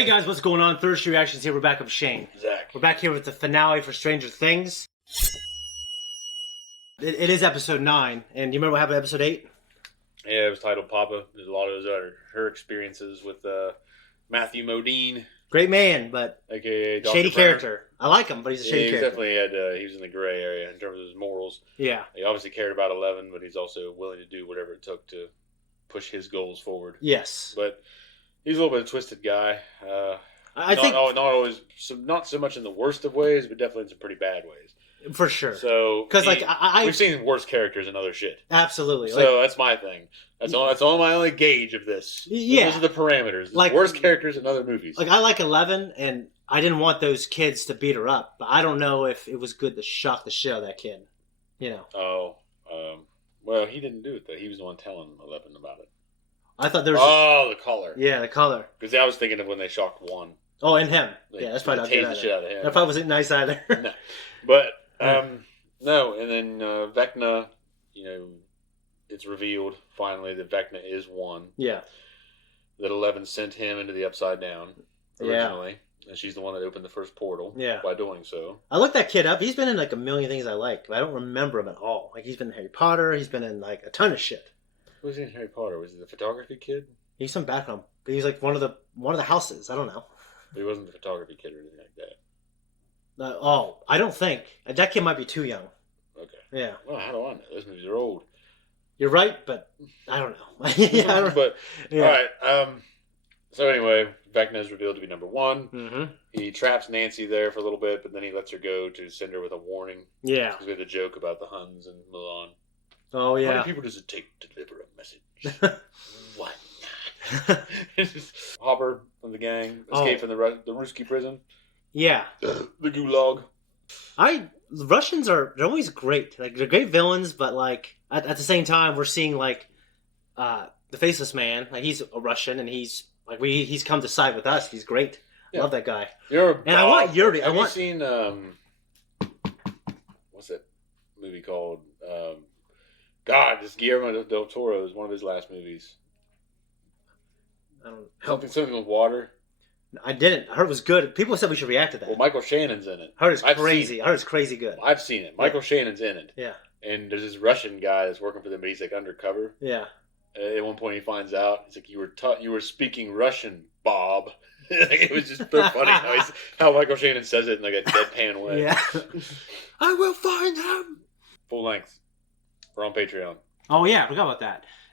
Hey guys, what's going on? Thirsty Reactions here. We're back with Shane. Zack. We're back here with the finale for Stranger Things. It is episode 9, and you remember what happened in episode 8? Yeah, it was titled Papa. There's a lot of her experiences with Matthew Modine. Great man, but aka Dr. shady Brown. character. I like him, but he's a shady character. Definitely he was in the gray area in terms of his morals. Yeah. He obviously cared about Eleven, but he's also willing to do whatever it took to push his goals forward. Yes. But he's a little bit of a twisted guy. I think not always, not so much in the worst of ways, but definitely in some pretty bad ways. For sure. So, because we've seen worse characters in other shit. Absolutely. So that's my thing. That's all my only gauge of this. Yeah. Those are the parameters. Like worst characters in other movies. Like I like 11, and I didn't want those kids to beat her up, but I don't know if it was good to shock the shit out of that kid. You know. Oh, well, he didn't do it though. He was the one telling 11 about it. I thought there was. Oh, the color. Yeah, the color. Because I was thinking of when they shocked one. Oh, and him. They, yeah, that's probably not tased good the shit out of him. That probably wasn't nice either. No, but no, and then Vecna, it's revealed finally that Vecna is one. Yeah. That 11 sent him into the Upside Down originally. Yeah. And she's the one that opened the first portal. Yeah. By doing so. I looked that kid up. He's been in like a million things I like, but I don't remember him at all. Like he's been in Harry Potter. He's been in like a ton of shit. Who was he in Harry Potter? Was he the photography kid? He's some background. He's like one of the houses. I don't know. But he wasn't the photography kid or anything like that. I don't think. That kid might be too young. Okay. Yeah. Well, how do I know? Those movies are old. You're right, but I don't know. Yeah, I don't, but yeah. All right. So anyway, Vecna is revealed to be number one. Mm-hmm. He traps Nancy there for a little bit, but then he lets her go to send her with a warning. Yeah. Because we had the joke about the Huns and Milan. Oh yeah. How many people does it take to deliver a message? What? Hopper from the gang escaped from the Ruski prison. Yeah. The Gulag. Russians they're always great. Like they're great villains, but like at the same time we're seeing like the Faceless Man. Like he's a Russian and he's come to side with us. He's great. Yeah. Love that guy. I want Yuri. Have you seen what's that movie called? This Guillermo del Toro is one of his last movies. I don't something with water. I didn't. I heard it was good. People said we should react to that. Well, Michael Shannon's in it. I heard it's crazy. I heard it's crazy good. I've seen it. Michael Shannon's in it. Yeah. And there's this Russian guy that's working for them, but he's like undercover. Yeah. At one point, he finds out he's like, "You were speaking Russian, Bob." It was just so funny how Michael Shannon says it in like a deadpan way. Yeah. I will find him. Full length. We're on Patreon. Oh yeah, forgot about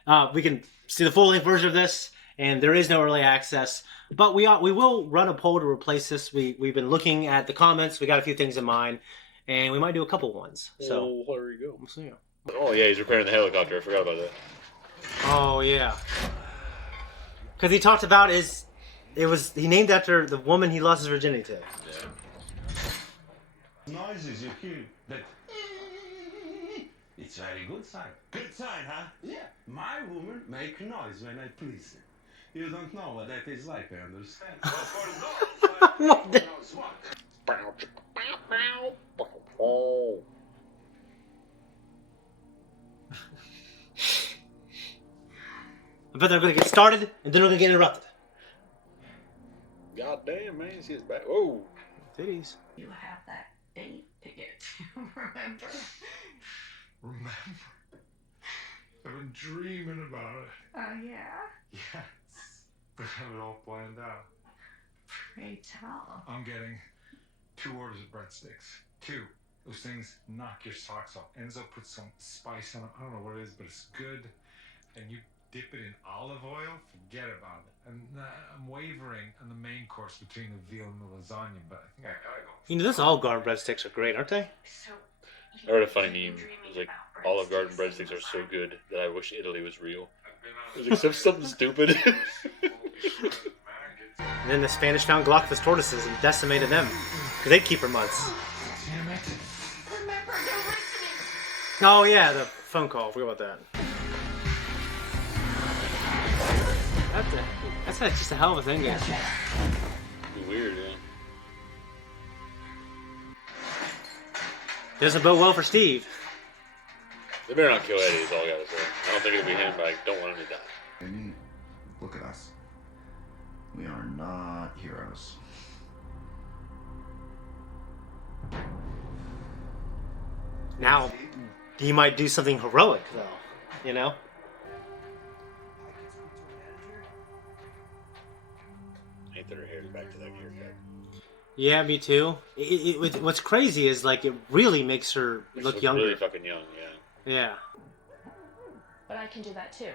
that. We can see the full length version of this, and there is no early access. But we will run a poll to replace this. We've been looking at the comments. We got a few things in mind, and we might do a couple ones. So there you go. We'll see. Oh yeah, he's repairing the helicopter. I forgot about that. Oh yeah, because he talked about he named after the woman he lost his virginity to. Yeah. Noises you hear that. It's very good sign. Good sign, huh? Yeah. My woman make noise when I please her. You don't know what that is like, I understand. But for dogs, knows what? I bet they're going to get started, and then they're going to get interrupted. God damn, man. See his back. Whoa. Titties. You have that date ticket. Remember? Remember? I've been dreaming about it. Oh, yeah? Yes. But I have it all planned out. Pray tell. I'm getting 2 orders of breadsticks. 2. Those things knock your socks off. Enzo puts some spice on it. I don't know what it is, but it's good. And you dip it in olive oil, forget about it. And I'm wavering on the main course between the veal and the lasagna, but I think I gotta go. You know, those Olive Garden breadsticks are great, aren't they? So, I heard a funny meme. It was like, Olive Garden breadsticks are so good that I wish Italy was real. It was like something stupid. And then the Spanish found Glaucus tortoises and decimated them. Because they'd keep for months. Damn it. remember, they're listening. Oh yeah, the phone call. Forget about that. That's just a hell of a thing, guys. Weird, yeah. Doesn't bode well for Steve. They better not kill Eddie, is all I gotta say. I don't think it'll be him, but I don't want him to die. Look at us. We are not heroes. Belarus. Now, he might do something heroic, though. You know? I hate that her hair's back to that haircut. Yeah, me too. What's crazy is, like, it really makes her look younger. Really fucking young, yeah. Yeah. But I can do that too.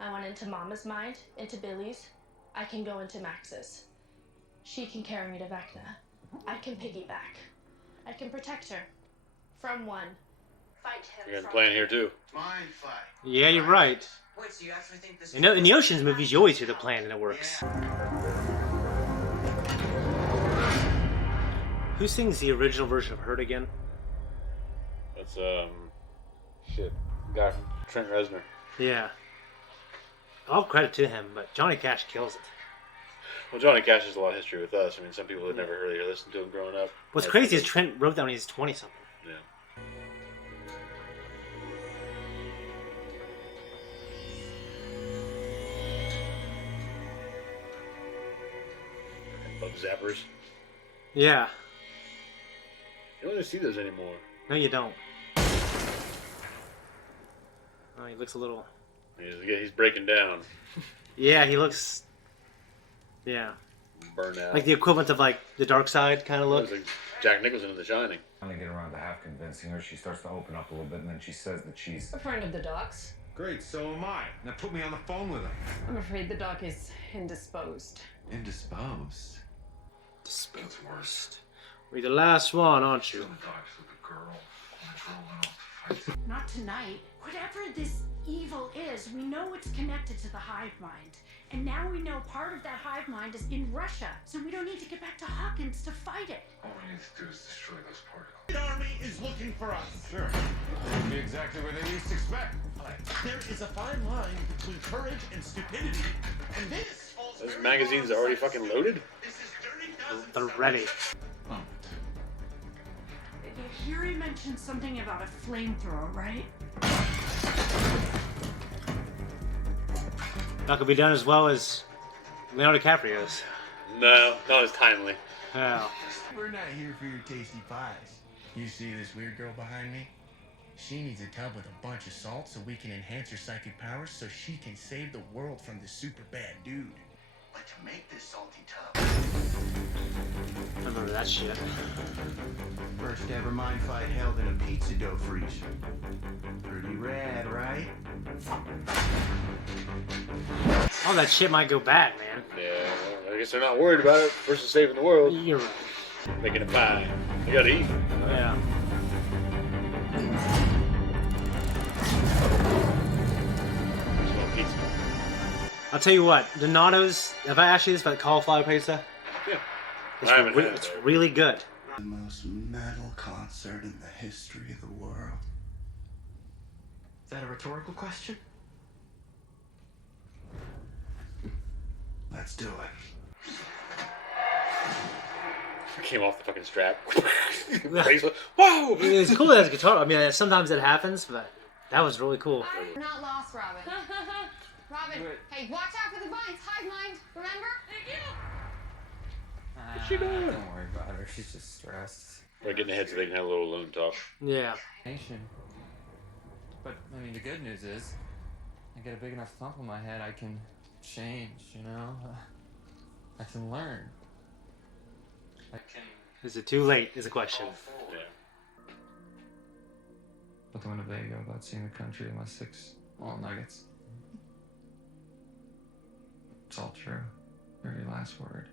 I went into Mama's mind, into Billy's. I can go into Max's. She can carry me to Vecna. I can piggyback. I can protect her. From one. Fight him. You're gonna plan here too. Mind fight. Yeah, you're right. Wait, so you actually think this? In the Ocean's movies, you always hear the plan and it works. Who sings the original version of Hurt again? That's shit, guy from Trent Reznor. Yeah. All credit to him, but Johnny Cash kills it. Well, Johnny Cash has a lot of history with us. I mean, some people had never really listened to him growing up. What's crazy is Trent wrote that when he was 20-something. Yeah. Bug zappers. Yeah. You don't really see those anymore. No, you don't. Oh, he looks a little... He's breaking down. Yeah, he looks... Yeah. Burn out. Like the equivalent of, like, the Dark Side kind of look. Like Jack Nicholson in The Shining. Finally get around to half convincing her. She starts to open up a little bit, and then she says that she's... A friend of the doc's. Great, so am I. Now put me on the phone with him. I'm afraid the doc is indisposed. Indisposed. Disposed. You're the last one, aren't you? The doc's with a girl. I'm rolling off to fight. Not tonight. Whatever this evil is, we know it's connected to the hive mind. And now we know part of that hive mind is in Russia. So we don't need to get back to Hawkins to fight it. All we need to do is destroy those particles. The army is looking for us. Sure. It'll be exactly what they least expect. There is a fine line between courage and stupidity, and this falls Those very magazines far are already beside fucking you. loaded? This is dirty dozens They're of ready. You hear he mentioned something about a flamethrower, right? Not gonna be done as well as Leonardo DiCaprio's. No, not as timely. Yeah. We're not here for your tasty pies. You see this weird girl behind me? She needs a tub with a bunch of salt so we can enhance her psychic powers so she can save the world from this super bad dude. But to make this salty tub... I remember that shit. First ever mind fight held in a pizza dough freezer. Pretty rad, right? All that shit might go bad, man. Yeah, well, I guess they're not worried about it versus saving the world. You're right. Making a pie. You gotta eat. Yeah. Well, pizza. I'll tell you what, Donato's, have I asked you this about cauliflower pizza? Yeah. It's, I haven't had it, it's though. really good. The most metal concert in the history of the world. Is that a rhetorical question? Let's do it. Came off the fucking strap. Yeah. Whoa! It's cool that it's guitar. I mean, sometimes it happens, but that was really cool. We're not lost, Robin. Robin, hey, watch out for the vines. Hive mind, remember? Thank you. Don't worry about her. She's just stressed. We're getting ahead so they can have a little alone talk. Yeah. But, I mean, the good news is, I get a big enough thump on my head, I can change, you know? I can learn. I can... Is it too late, is the question. Yeah. But the Winnebago about seeing the country and my 6 all nuggets. It's all true. Very last word.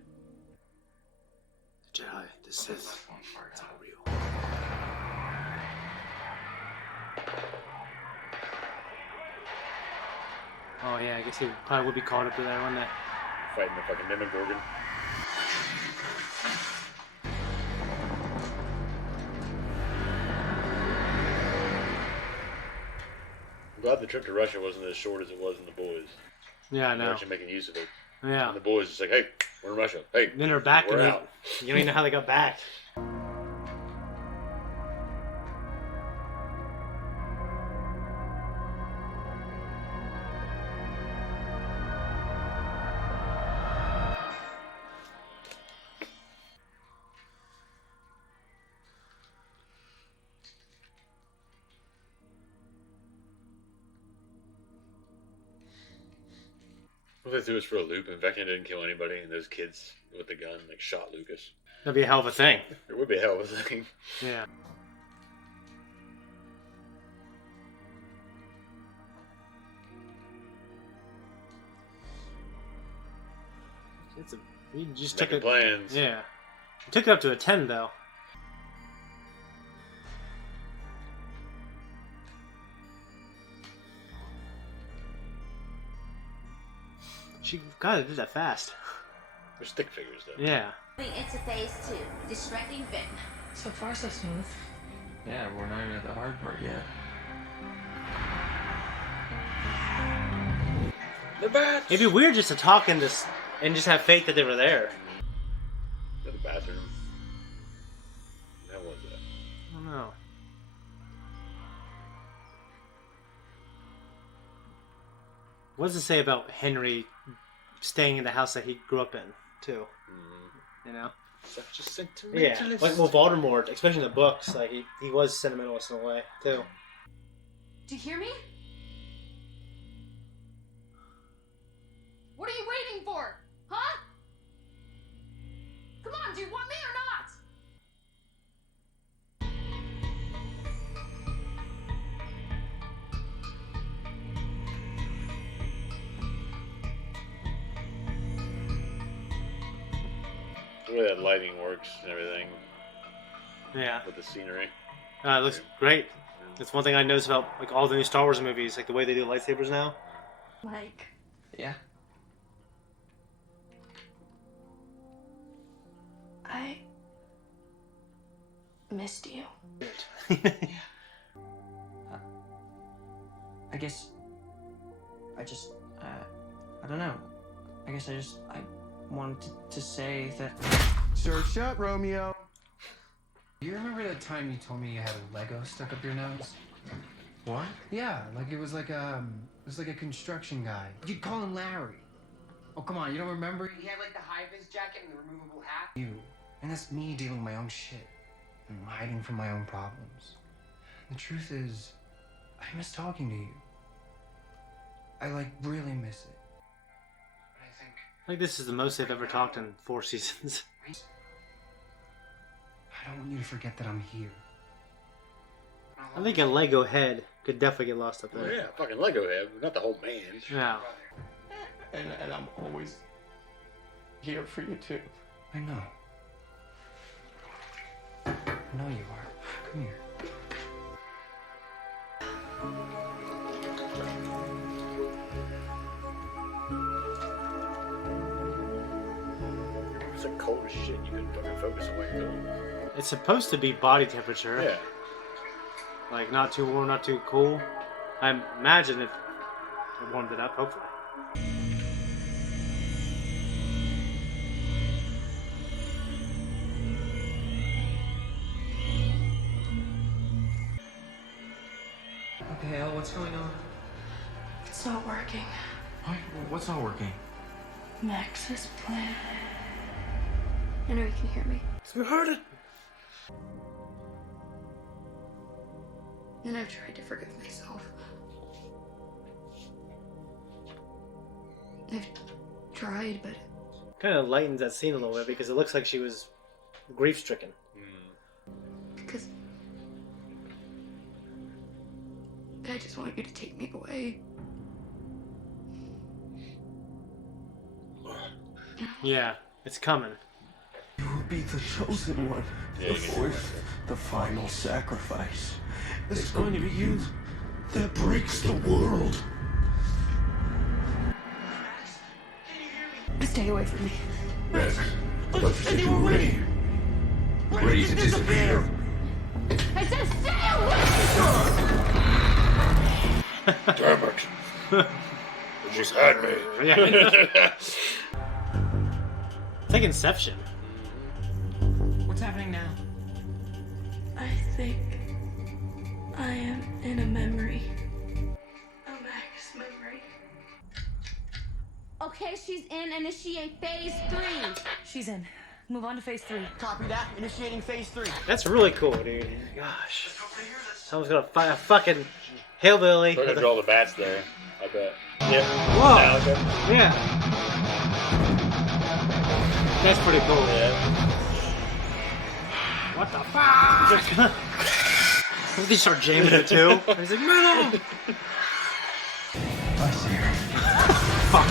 Jedi, the Sith, it's all real. Oh yeah, I guess he probably would be caught up to there, wouldn't it? Fighting the fucking Demogorgon. I'm glad the trip to Russia wasn't as short as it was in The Boys. Yeah, I know. They're actually making use of it. Yeah. And The Boys is like, hey, we're in Russia. Hey, Then they're back we're and out. you don't even know how they got back. What if they threw us for a loop and Vecna didn't kill anybody and those kids with the gun like shot Lucas? That'd be a hell of a thing. It would be a hell of a thing. Yeah. We just took it. Plans. Yeah. We took it up to a 10 though. She God, did that fast. They're stick figures though. Yeah. It's a phase 2. Distracting Vin. So far, so smooth. Yeah, we're not even at the hard part yet. The bats. It'd be weird just to talk in this and just have faith that they were there. The bathroom. How was that? I don't know. What does it say about Henry staying in the house that he grew up in, too? Mm-hmm. You know? Such a sentimentalist. Yeah, like, well, Voldemort, especially in the books, like, he was sentimentalist in a way, too. Do you hear me? What are you waiting for? Huh? Come on, do you want me or not? The way that lighting works and everything. Yeah. With the scenery. It looks great. That's one thing I noticed about like all the new Star Wars movies, like the way they do lightsabers now. Mike. Yeah. I missed you. I guess I just I don't know. I guess I wanted to say that. Sir, shut, Romeo. You remember that time you told me you had a Lego stuck up your nose? What? Yeah, like it was like a construction guy. You'd call him Larry. Oh, come on, you don't remember? He had like the high-vis jacket and the removable hat. You. And that's me dealing with my own shit. And hiding from my own problems. The truth is, I miss talking to you. I like really miss it. I think this is the most they've ever talked in 4 seasons. I don't want you to forget that I'm here. I think a Lego head could definitely get lost up there. Oh, yeah, fucking Lego head, not the whole man. Yeah. And I'm always here for you too. I know. I know you are. Come here. It's like cold as shit. You couldn't fucking focus on what you're doing. It's supposed to be body temperature. Yeah. Like not too warm, not too cool. I imagine if it warmed it up, hopefully. Okay, Elle, what's going on? It's not working. What? What's not working? Max's plan. I know you can hear me. We heard it. And I've tried to forgive myself. I've tried, but Kind of lightens that scene a little bit because it looks like she was grief-stricken. because I just want you to take me away. Yeah, it's coming. You will be the chosen one. The fourth, the final sacrifice. It's going to be you that breaks the world. Stay away from me. Rex, but you said you were ready. Ready to disappear. I said stay away! Damn it. You just had me. Yeah. It's like Inception. What's happening now? I think I am in a memory. A Max memory. Okay, she's in. Initiate phase 3. She's in. Move on to phase 3. Copy that. Initiating phase 3. That's really cool, dude. Gosh. Someone's gonna find a fucking hillbilly. They're gonna draw the bats there, I bet. Yeah. Whoa. Metallica. Yeah. That's pretty cool. Yeah. What the fuck? They start jamming it too. He's like, no. I see her. Fuck.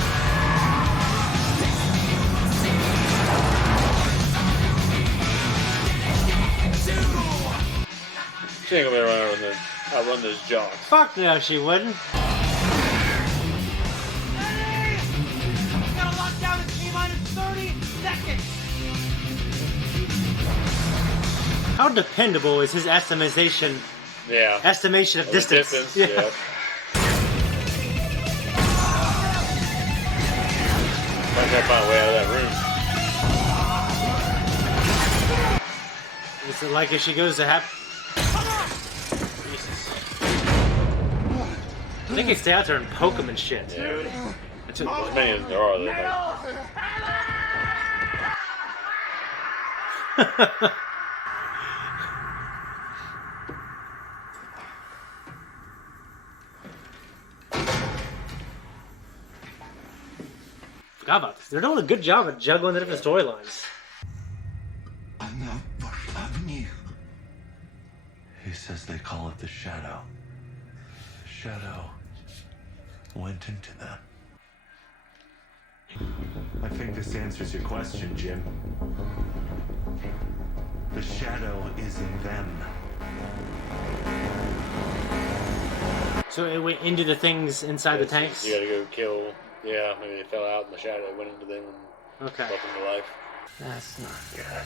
She ain't gonna be around and outrun those jocks. Fuck no, she wouldn't. Gotta lock down the T-minus 30 seconds. How dependable is his estimation of distance? Yeah. Might gotta find a way out of that room. Is it like if she goes to have... I think they stay out there and poke him and shit. Yeah. As many as there are, they're like... Forgot about this. They're doing a good job of juggling the different storylines. On that Bush Avenue. He says they call it the shadow. The shadow went into them. I think this answers your question, Jim. The shadow is in them. So it went into the things inside the tanks? You gotta go kill. Yeah, maybe they fell out and the shadow went into them and Okay. brought them to life. That's not good.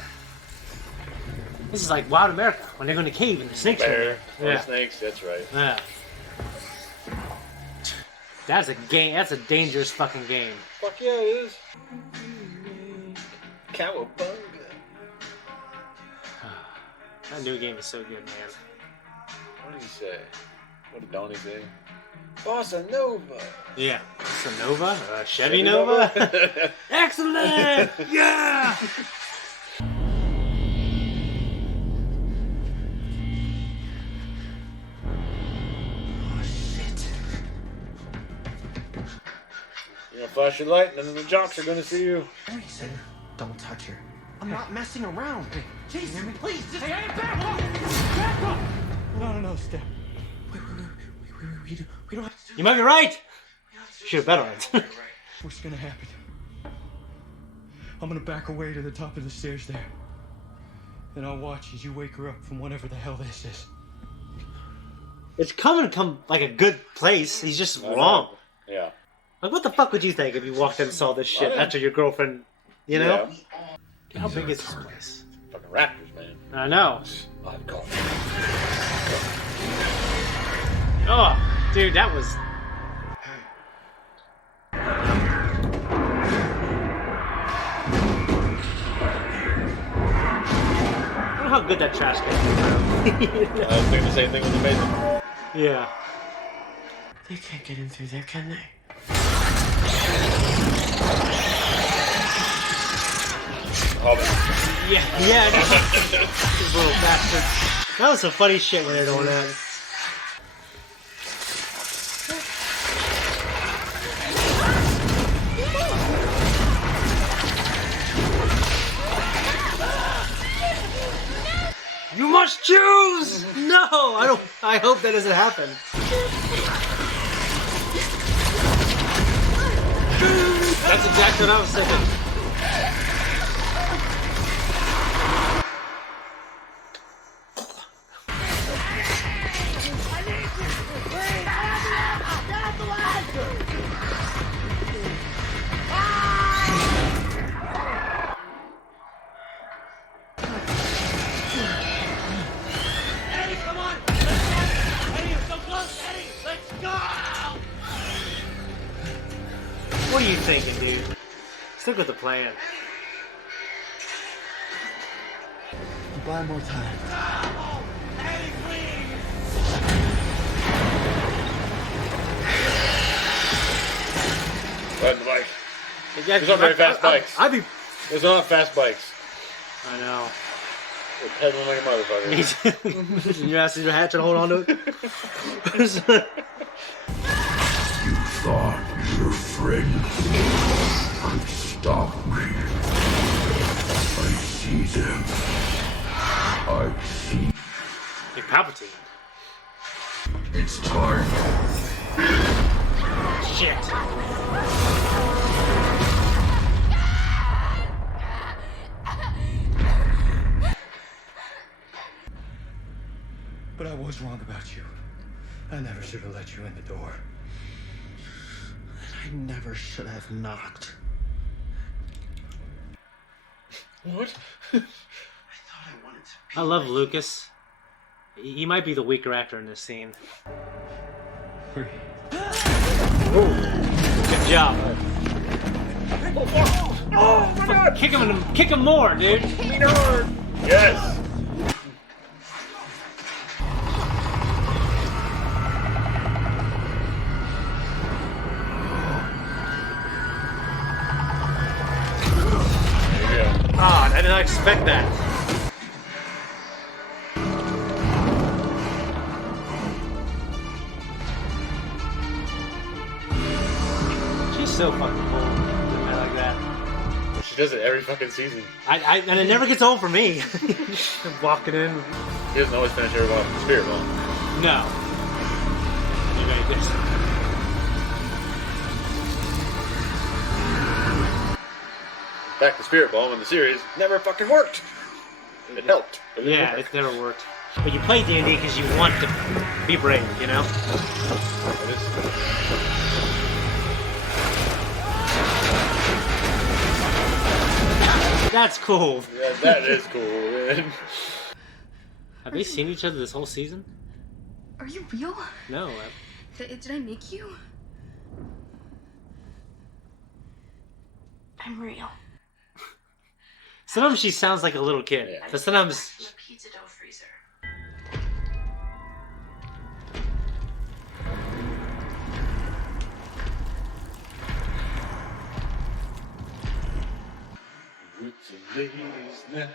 This is like Wild America when they're going to cave and the snakes are Bear, there. Yeah. snakes, that's right. Yeah. That's a game. That's a dangerous fucking game. Fuck yeah, it is. Cowabunga. That new game is so good, man. What did he say? What did Donnie say? Bossa Nova. Yeah. It's a Nova? Chevy Nova? Excellent! Yeah! You're gonna flash your light and then the jocks are gonna see you. Listen, don't touch her. I'm not messing around. Jason, please, just Hey, back up! Back up! No, step. We don't have to do You might be right! Should have bet on it. What's gonna happen? I'm gonna back away to the top of the stairs there. Then I'll watch as you wake her up from whatever the hell this is. It's coming like a good place. He's just wrong. Yeah. Like, what the fuck would you think if you walked in and saw this shit after your girlfriend, you know? Yeah. How big is this place? Fucking raptors, man. I know. Live golf. Oh, dude, that was... I don't know how good that trash can be. I was thinking the same thing with Amazing. Yeah. They can't get in through there, can they? Yeah, these little bastards. That was some funny shit when they were doing that. You must choose! No, I don't. I hope that doesn't happen. That's exactly what I was thinking. Eddie, come on! Eddie, you're so close! Eddie, let's go! What are you thinking, dude? Stick with the plan. Buy more time. Eddie, please! Ride the bike. Yeah, There's not very fast bikes. I'd be. There's not fast bikes. I know. They're pedaling like a motherfucker. You ask your hatchet, hold on to it. You thought friends could stop me. I see them. I see. Hey, Palpatine. It's time. Shit. But I was wrong about you. I never should have let you in the door. I never should have knocked. What? I love Lucas. He might be the weaker actor in this scene. Good job. Oh my god! Kick him more, dude. Yes. Ah, I did not expect that. She's so fucking cool. I like that. She does it every fucking season. And it never gets old for me. Walking in. She doesn't always finish everyone off with Spirit Bomb. No. You made this. In fact, the Spirit Bomb in the series never fucking worked. It helped. But Yeah, it never worked. But you play D&D because you want to be brave, you know? That's cool. Yeah, that is cool, man. Have they seen each other this whole season? Are you real? No. Did I make you? I'm real. Sometimes she sounds like a little kid, but sometimes... The pizza dough freezer. It's a ladies' night,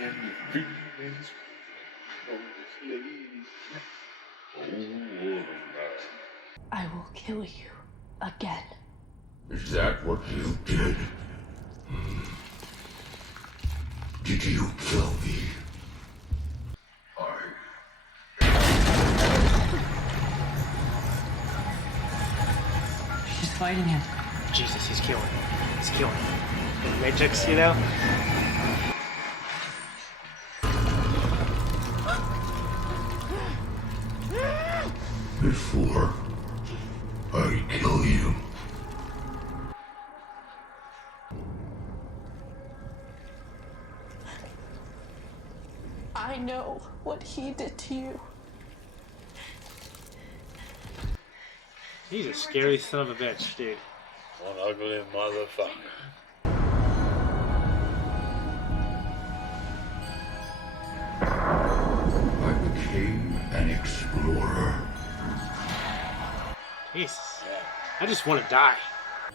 and the feelings on this ladies' night. Oh, I will kill you again. Is that what you did? Did you kill me? She's fighting him. Jesus, he's killing. He's killing. In the Matrix, you know? Before I kill you. I know what he did to you. He's a scary son of a bitch, dude. One ugly motherfucker. I became an explorer. Jesus. I just want to die.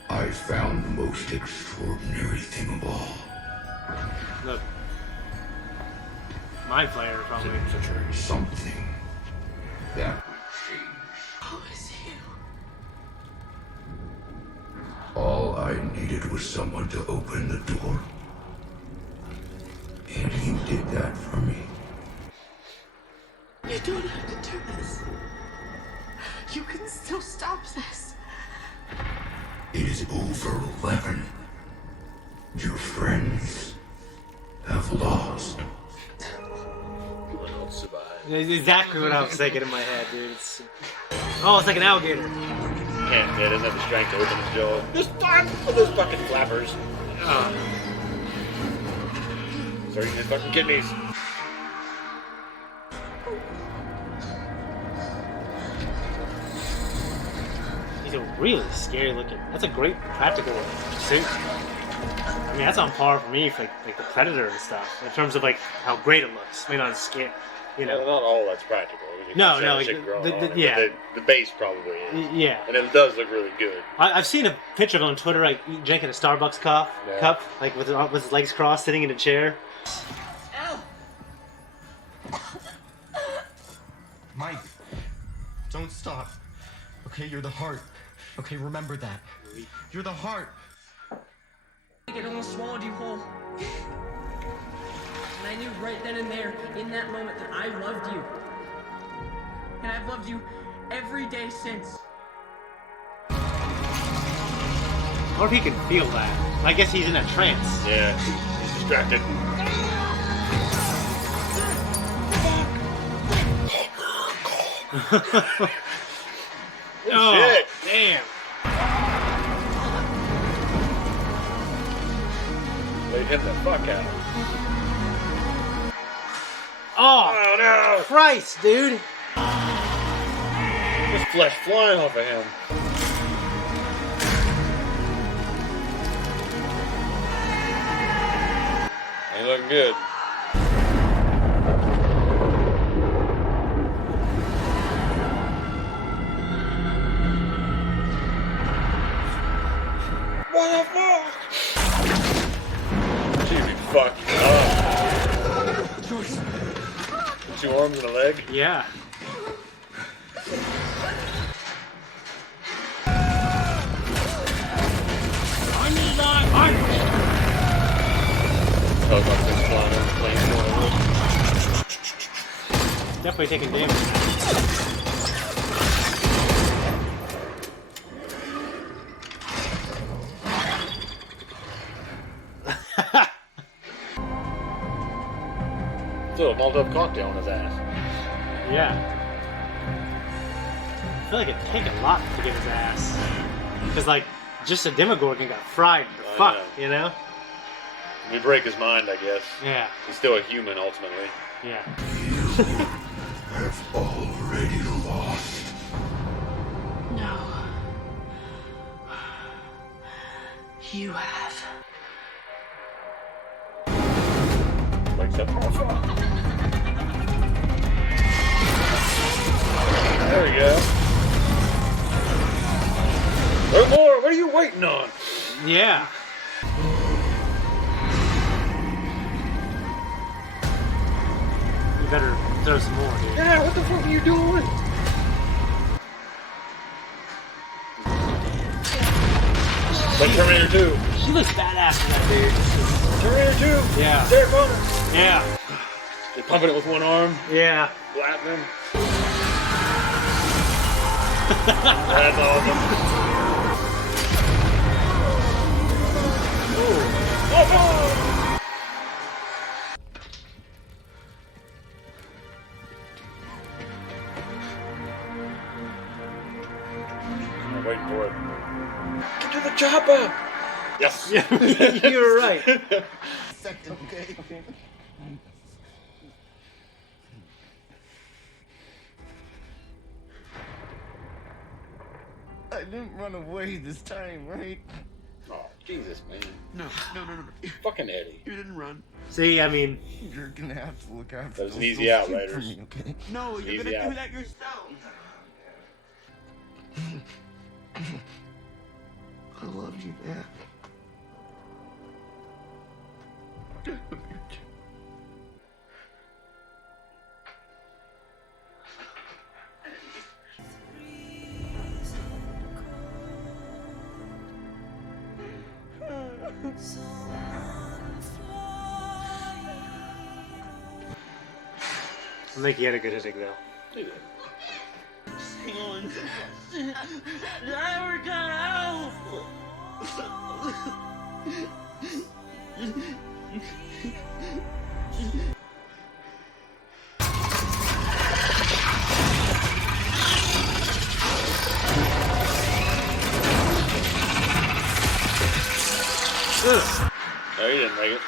I found the most extraordinary thing of all. The Mind Flayer, probably. Something that would change. Who is you? All I needed was someone to open the door. And you did that for me. You don't have to do this. You can still stop this. It is over, 11. Your friends have lost. What else survived? That's exactly what I was thinking in my head, dude. Oh, it's like an alligator. Can't, it doesn't have the strength to open his jaw. Just stop with those fucking flappers. Start eating his fucking kidneys. He's a really scary looking. That's a great practical suit. I mean, that's on par for me for like the Predator and stuff in terms of like how great it looks. I mean, on skin, you know. Well, not all that's practical. No, like, yeah. The base probably is. Yeah. And it does look really good. I've seen a picture of him on Twitter, like drinking a Starbucks cup, like with his legs crossed, sitting in a chair. Mike, don't stop. Okay, you're the heart. Okay, remember that. You're the heart. It almost swallowed you whole. And I knew right then and there, in that moment, that I loved you. And I've loved you every day since. I wonder if he can feel that. I guess he's in a trance. Yeah, he's distracted. Oh, shit! Damn! Laid him the fuck out. Oh, no! Christ, dude! There's flesh flying off of him. Ain't looking good. What the fuck? She'd be fucked up. Two arms and a leg? Yeah. Helicopter's flying over the plane. Definitely taking damage. Still a Molotov cocktail on his ass. Yeah. I feel like it'd take a lot to get his ass. Because, like, just a Demogorgon got fried to fuck, you know? We break his mind, I guess. Yeah. He's still a human, ultimately. Yeah. Have already lost. No. You have. Like that. There we go. No more! What are you waiting on? Yeah. You better throw some more, dude. Yeah, what the fuck are you doing? Like Terminator 2. She looks badass in that, dude. Terminator 2? Yeah. Sarah Connor. Yeah. They're pumping it with one arm. Yeah. Blapping him. That's awesome. Oh, I'm waiting for it. Get to the chopper! Yes! You were right. Second, okay? I didn't run away this time, right? Oh, Jesus, man. No. Fucking Eddie. You didn't run. See, I mean... You're gonna have to look after That was an those easy little out, sheep Raiders. for me, okay? No, Easy you're gonna out. do that yourself. I love you, man. I think he had a good hitting, though. Hang on. Never got out. Ugh. No, he didn't make it.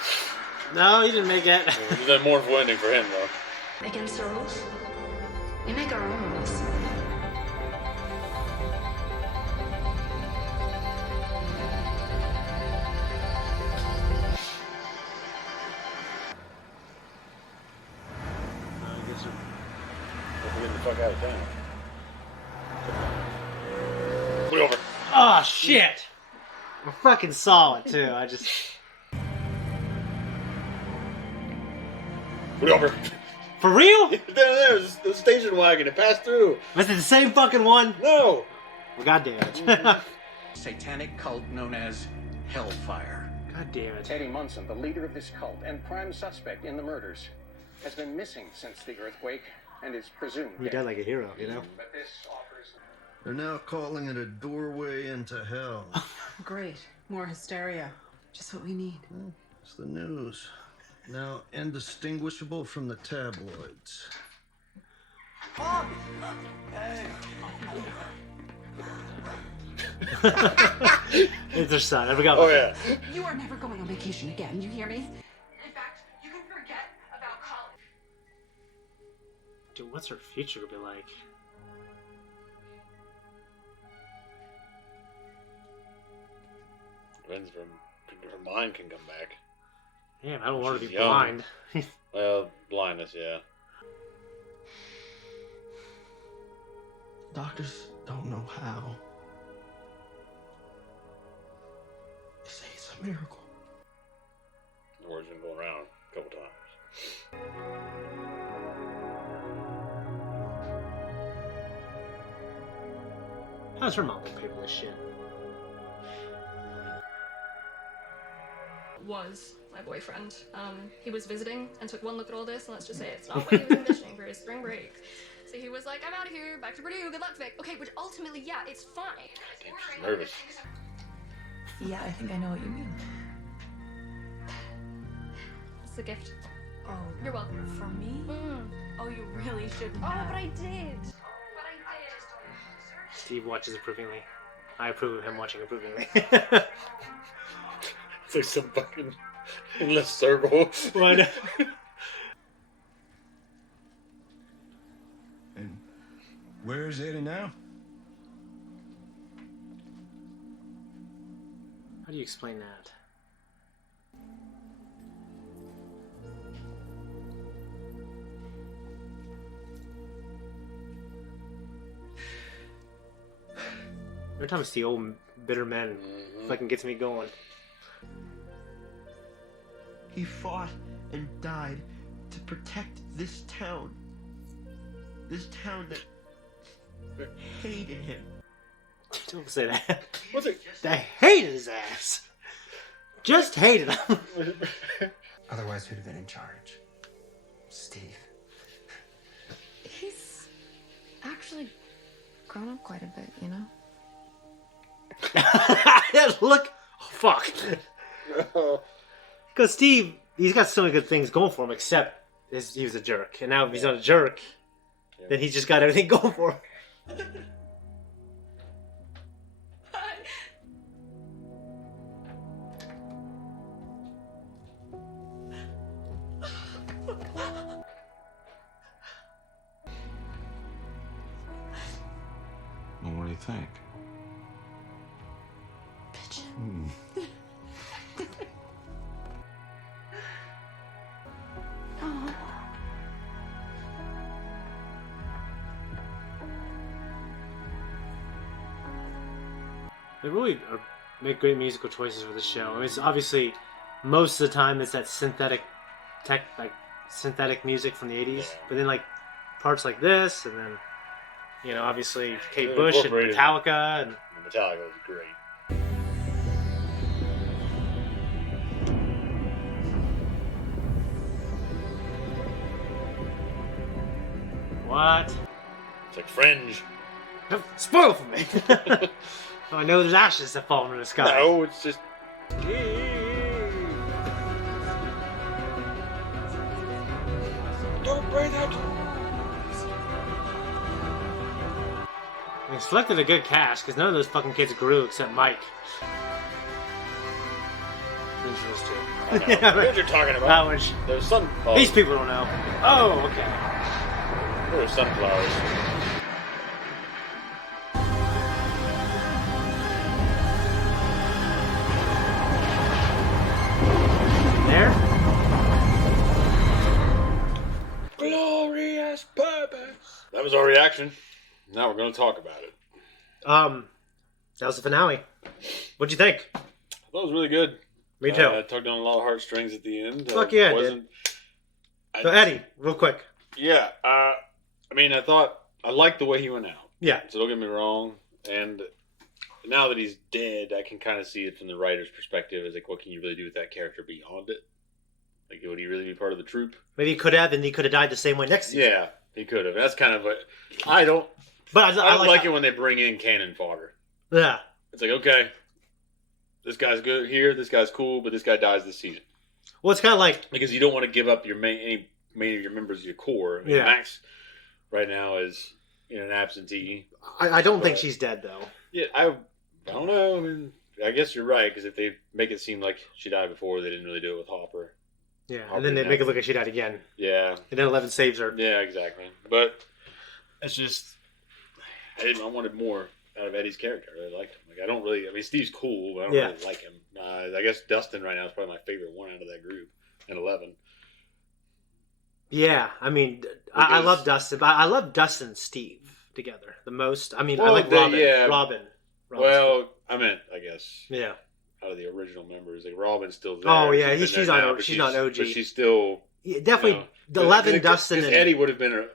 No, he didn't make it. There's a mournful ending for him, though. Against the rules? We make our own rules. I guess We're getting the fuck out of town. Put it over. Oh, shit! I fucking saw it, too. I just... Put it over. For real? Down there, there's the station wagon. It passed through. Was it the same fucking one? No. Well, God damn it. Satanic cult known as Hellfire. God damn it. Eddie Munson, the leader of this cult and prime suspect in the murders, has been missing since the earthquake and is presumed You died like a hero, you know? But this offers... They're now calling it a doorway into hell. Great. More hysteria. Just what we need. It's the news. Now indistinguishable from the tabloids. It's their son. I forgot. Oh, yeah. You are never going on vacation again. You hear me? In fact, you can forget about college. Dude, what's her future gonna be like? Depends if her mind can come back. Yeah, I don't want her to She's be young. blind. Well, blindness, yeah. Doctors don't know how. They say it's a miracle. The word's been going around a couple times. How's her mom gonna pay for this shit? Was my boyfriend. He was visiting and took one look at all this, and let's just say it's not what he was envisioning for his spring break. So he was like, I'm out of here, back to Purdue, good luck, Vic. Okay, which ultimately, yeah, it's fine. Damn, she's nervous. Yeah, I think I know what you mean. It's a gift. Oh, You're welcome. for me? Oh, you really shouldn't Oh, have. but I did. Steve watches approvingly. I approve of him watching approvingly. It's like some fucking endless circle. What? And where's Eddie now? How do you explain that? Every time I see old bitter men, fucking gets me going. He fought and died to protect this town. This town that hated him. Don't say that. What's it? They hated his ass. Just hated him. Otherwise, who'd have been in charge? Steve. He's actually grown up quite a bit, you know? Look. Oh, fuck. Because Steve, he's got so many good things going for him, except he was a jerk. And now if he's not a jerk, then he's just got everything going for him. Well, what do you think? They really make great musical choices for the show. I mean, it's obviously most of the time it's that synthetic music from the 80s, but then like parts like this, and then obviously Kate Bush and incorporated. Metallica, and Metallica was great. what? It's like Fringe. Don't spoil for me. I know there's ashes that fall from the sky. No, it's just. Don't break that. They selected a good cast because none of those fucking kids grew except Mike. Those two. Yeah, I know. What you're talking about? That much. There's sun. Oh, These people don't know. Oh, okay. There were sunflowers. There? Glorious purpose. That was our reaction. Now we're going to talk about it. That was the finale. What'd you think? I thought it was really good. Me too. I tugged on a lot of heartstrings at the end. Fuck yeah, I did. So Eddie, real quick. Yeah, I mean, I thought I liked the way he went out. Yeah. So don't get me wrong. And now that he's dead, I can kind of see it from the writer's perspective. Is like, what can you really do with that character beyond it? Like, would he really be part of the troupe? Maybe he could have, and he could have died the same way next season. Yeah, he could have. That's kind of what I don't. But I don't like it when they bring in cannon fodder. Yeah. It's like, okay, this guy's good here, this guy's cool, but this guy dies this season. Well, it's kind of like because you don't want to give up any of your members of your core. I mean, Yeah. Max right now is an absentee. I don't think she's dead though. Yeah, I don't know. I mean, I guess you're right because if they make it seem like she died before, they didn't really do it with Hopper. Yeah, Hopper and then they didn't make it have- look like she died again. Yeah, And then 11 saves her. yeah, exactly. But it's just I wanted more out of Eddie's character. I really liked him. Like I don't really. I mean, Steve's cool, but I don't Yeah. really like him. I guess Dustin right now is probably my favorite one out of that group. And 11. Yeah, I mean, I Because- love Dustin, but I love Dustin and Steve together the most. I mean, I Well, like they- Robin. yeah. Robin. Well, I meant, I guess. Yeah. Out of the original members, like Robin's still there. Oh yeah, been she's there not. now, but She's not OG. but she's still. Yeah, definitely. You know, The 11, 'cause Dustin, and Eddie would have been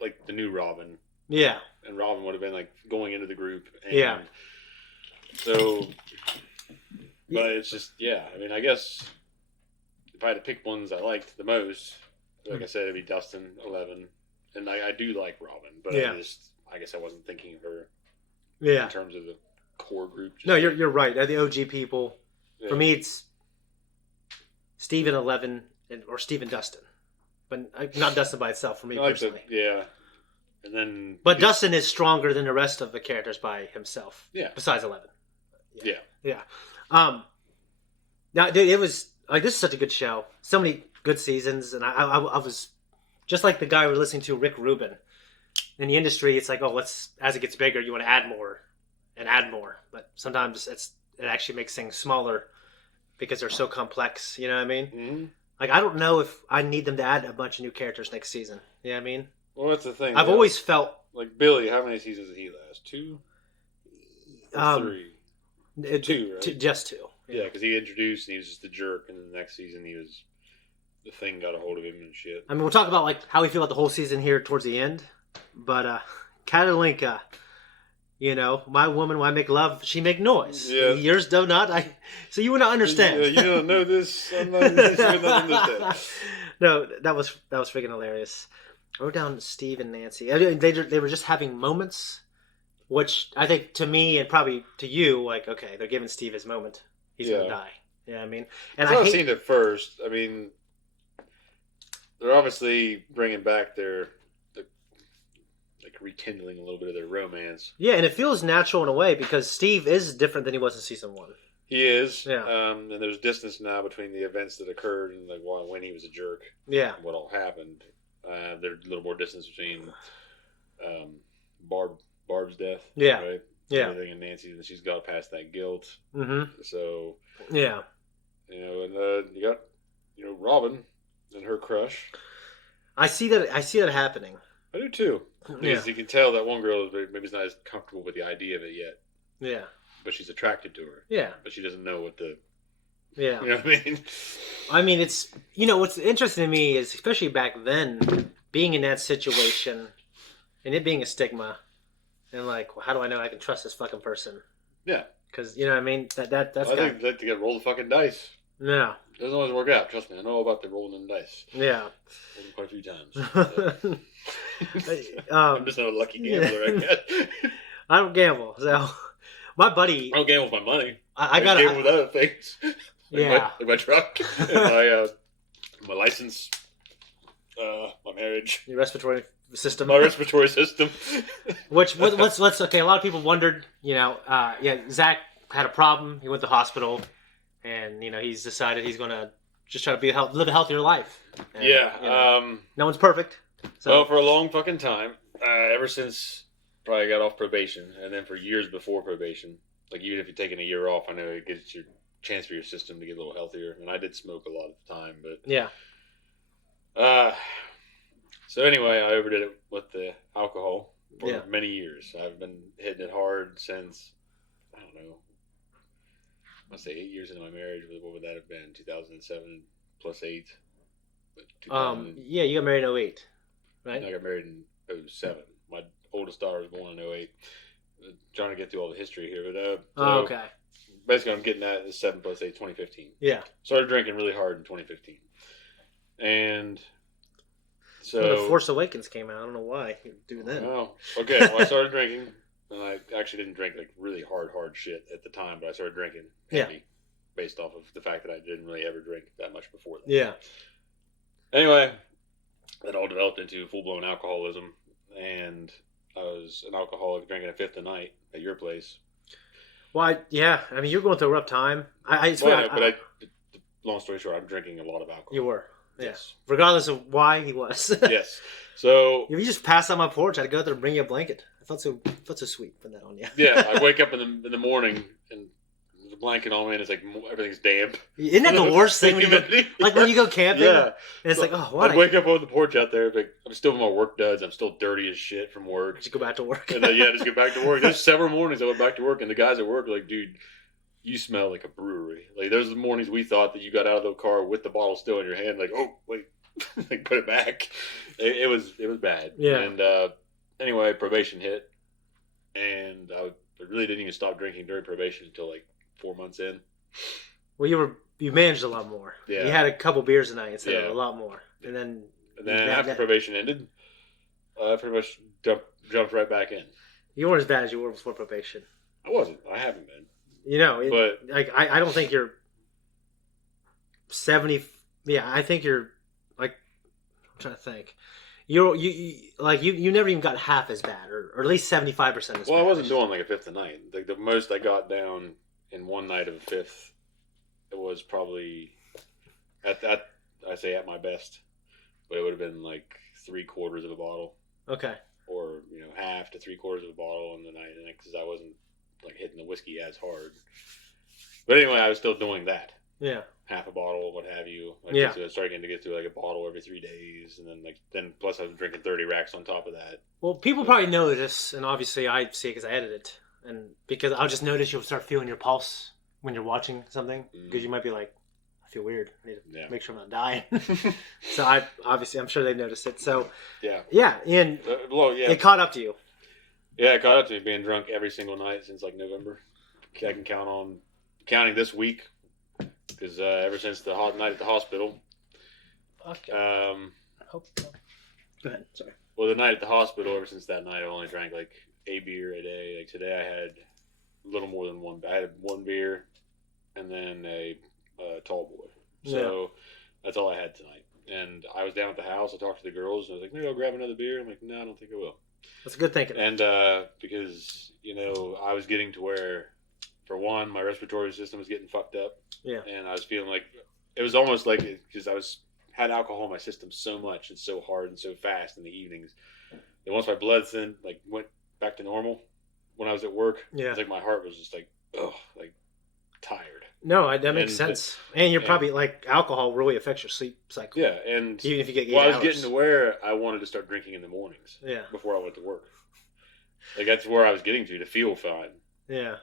like the new Robin. Yeah. And Robin would have been like going into the group. And Yeah. So, but it's just I mean, I guess if I had to pick ones I liked the most, like I said, it'd be Dustin, 11, and I do like Robin, but Yeah. I guess I wasn't thinking of her. Yeah. In terms of the core group. No, you're right. They're the OG people. Yeah. For me, it's Steve and 11, or Steve and Dustin, but not Dustin by itself. For me I like personally. and then. But Dustin is stronger than the rest of the characters by himself. Yeah. Besides 11. Yeah. Yeah. Now, dude, it was like this is such a good show. So many good seasons, and I was just like the guy we're listening to, Rick Rubin. In the industry, it's like, oh, as it gets bigger, you want to add more and add more. But sometimes it actually makes things smaller because they're so complex. You know what I mean? Mm-hmm. Like I don't know if I need them to add a bunch of new characters next season. You know what I mean? Well, that's the thing. I've always felt like Billy. How many seasons did he last? 2? Or 3? 2, right? Just 2. Yeah, because he introduced and he was just a jerk, and then the next season the Thing got a hold of him and shit. I mean, we'll talk about like how we feel about the whole season here towards the end, but Catalinka, my woman, when I make love, she make noise. Yeah. Yours do not. So you would not understand. Yeah, you don't know this. I'm not understand. No, that was freaking hilarious. I wrote down Steve and Nancy. I mean, they were just having moments, which I think to me and probably to you, like, okay, they're giving Steve his moment. He's gonna die. Yeah, I mean, and I seen it first. I mean, they're obviously bringing back like rekindling a little bit of their romance. Yeah, and it feels natural in a way because Steve is different than he was in season 1. He is. Yeah. And there's distance now between the events that occurred and like when he was a jerk. Yeah. And what all happened. There's a little more distance between Barb's death. Yeah. Right. Yeah. Everything and Nancy, and she's got past that guilt. Mm-hmm. So. Yeah. And you got Robin and her crush. I see that happening. I do too. Because you can tell that one girl maybe is not as comfortable with the idea of it yet. Yeah. But she's attracted to her. Yeah. But she doesn't know what the. Yeah. You know what I mean? I mean, it's what's interesting to me is especially back then, being in that situation, and it being a stigma, and like, how do I know I can trust this fucking person? Yeah. Because you know what I mean. That's. I think they get roll the fucking dice. Yeah. It doesn't always work out. Trust me, I know about the rolling the dice. Yeah. Rolled quite a few times. I'm just not a lucky gambler, I guess. I don't gamble, so my buddy. I don't gamble with my money. I got gamble with other things. Yeah. My truck, and my license, my marriage, your respiratory system, my respiratory system. Let's okay. A lot of people wondered, Zach had a problem. He went to the hospital, and he's decided he's gonna just try to live a healthier life. And, no one's perfect. So. Well, for a long fucking time, ever since probably got off probation, and then for years before probation, like even if you're taking a year off, I know it gives your chance for your system to get a little healthier. And I did smoke a lot of the time, but yeah. So anyway, I overdid it with the alcohol for Yeah. many years. I've been hitting it hard since, I don't know, I'll say 8 years into my marriage. What would that have been? 2007 plus 8. Yeah, you got married in 08, right? I got married in 07. My oldest daughter was born in 08. trying to get through all the history here, but Oh, okay. Basically, I'm getting at is 7 plus 8, 2015. Yeah. Started drinking really hard in 2015, and so When The Force Awakens came out. I don't know why you do that. Oh, okay. Well, I started drinking, and I actually didn't drink like really hard shit at the time, but I started drinking heavy, based off of the fact that I didn't really ever drink that much before that. Yeah. Anyway, that all developed into full blown alcoholism, and I was an alcoholic drinking a fifth a night at your place. Well, I mean, you're going through a rough time. Long story short, I'm drinking a lot of alcohol. You were. Yes. Regardless of why he was. Yes. So if you just pass on my porch, I'd go out there and bring you a blanket. I felt so sweet putting that on you. Yeah, I wake up in the morning and there's a blanket on me, and it's like everything's damp. Isn't that the worst thing when you go, like when you go camping? Yeah. And it's like, oh, what? I wake up on the porch out there, like I'm still in my work duds. I'm still dirty as shit from work. Just go back to work. And just go back to work. There's several mornings I went back to work, and the guys at work are like, dude, you smell like a brewery. Like there's the mornings we thought that you got out of the car with the bottle still in your hand, like, oh wait, like put it back. It was bad. Yeah. And anyway, probation hit, and I really didn't even stop drinking during probation until like 4 months in. Well, you managed a lot more. Yeah. You had a couple beers a night instead of a lot more, and then after probation ended, I pretty much jumped right back in. You weren't as bad as you were before probation. I wasn't. I haven't been. You know, but like I don't think you're 70. Yeah, I think you're like, I'm trying to think. You never even got half as bad, or at least 75% as bad. Well, I wasn't doing like a fifth a night. Like the most I got down in one night of a fifth, it was probably at my best, but it would have been like 3/4 of a bottle. Okay. Or half to 3/4 of a bottle on the night, because I wasn't like hitting the whiskey as hard. But anyway, I was still doing that. Yeah. Half a bottle, what have you. Yeah. I was starting to get to like a bottle every 3 days, and then plus I was drinking 30 racks on top of that. Well, people probably know this, and obviously I see it because I edit it, and because I'll just notice you'll start feeling your pulse when you're watching something, because you might be like, I feel weird. I need to make sure I'm not dying. So I'm sure they noticed it. So yeah, and it caught up to you. Yeah, it caught up to me being drunk every single night since like November. I can counting this week, because ever since the hot night at the hospital. Okay. Go ahead. Sorry. Well, the night at the hospital, ever since that night, I only drank like a beer a day. Like today, I had a little more than one. I had one beer, and then a tall boy. So that's all I had tonight. And I was down at the house. I talked to the girls, and I was like, maybe I'll grab another beer. I'm like, no, I don't think I will. That's a good thinking. And because I was getting to where, for one, my respiratory system was getting fucked up. Yeah. And I was feeling like it was almost like because I had alcohol in my system so much and so hard and so fast in the evenings. And once my blood went back to normal when I was at work, it was like my heart was just like tired. No, that makes sense. And you're probably like alcohol really affects your sleep cycle. Yeah, and even if you get 8 I was hours. getting to where I wanted to start drinking in the mornings. Yeah. Before I went to work. Like that's where I was getting to feel fine. Yeah.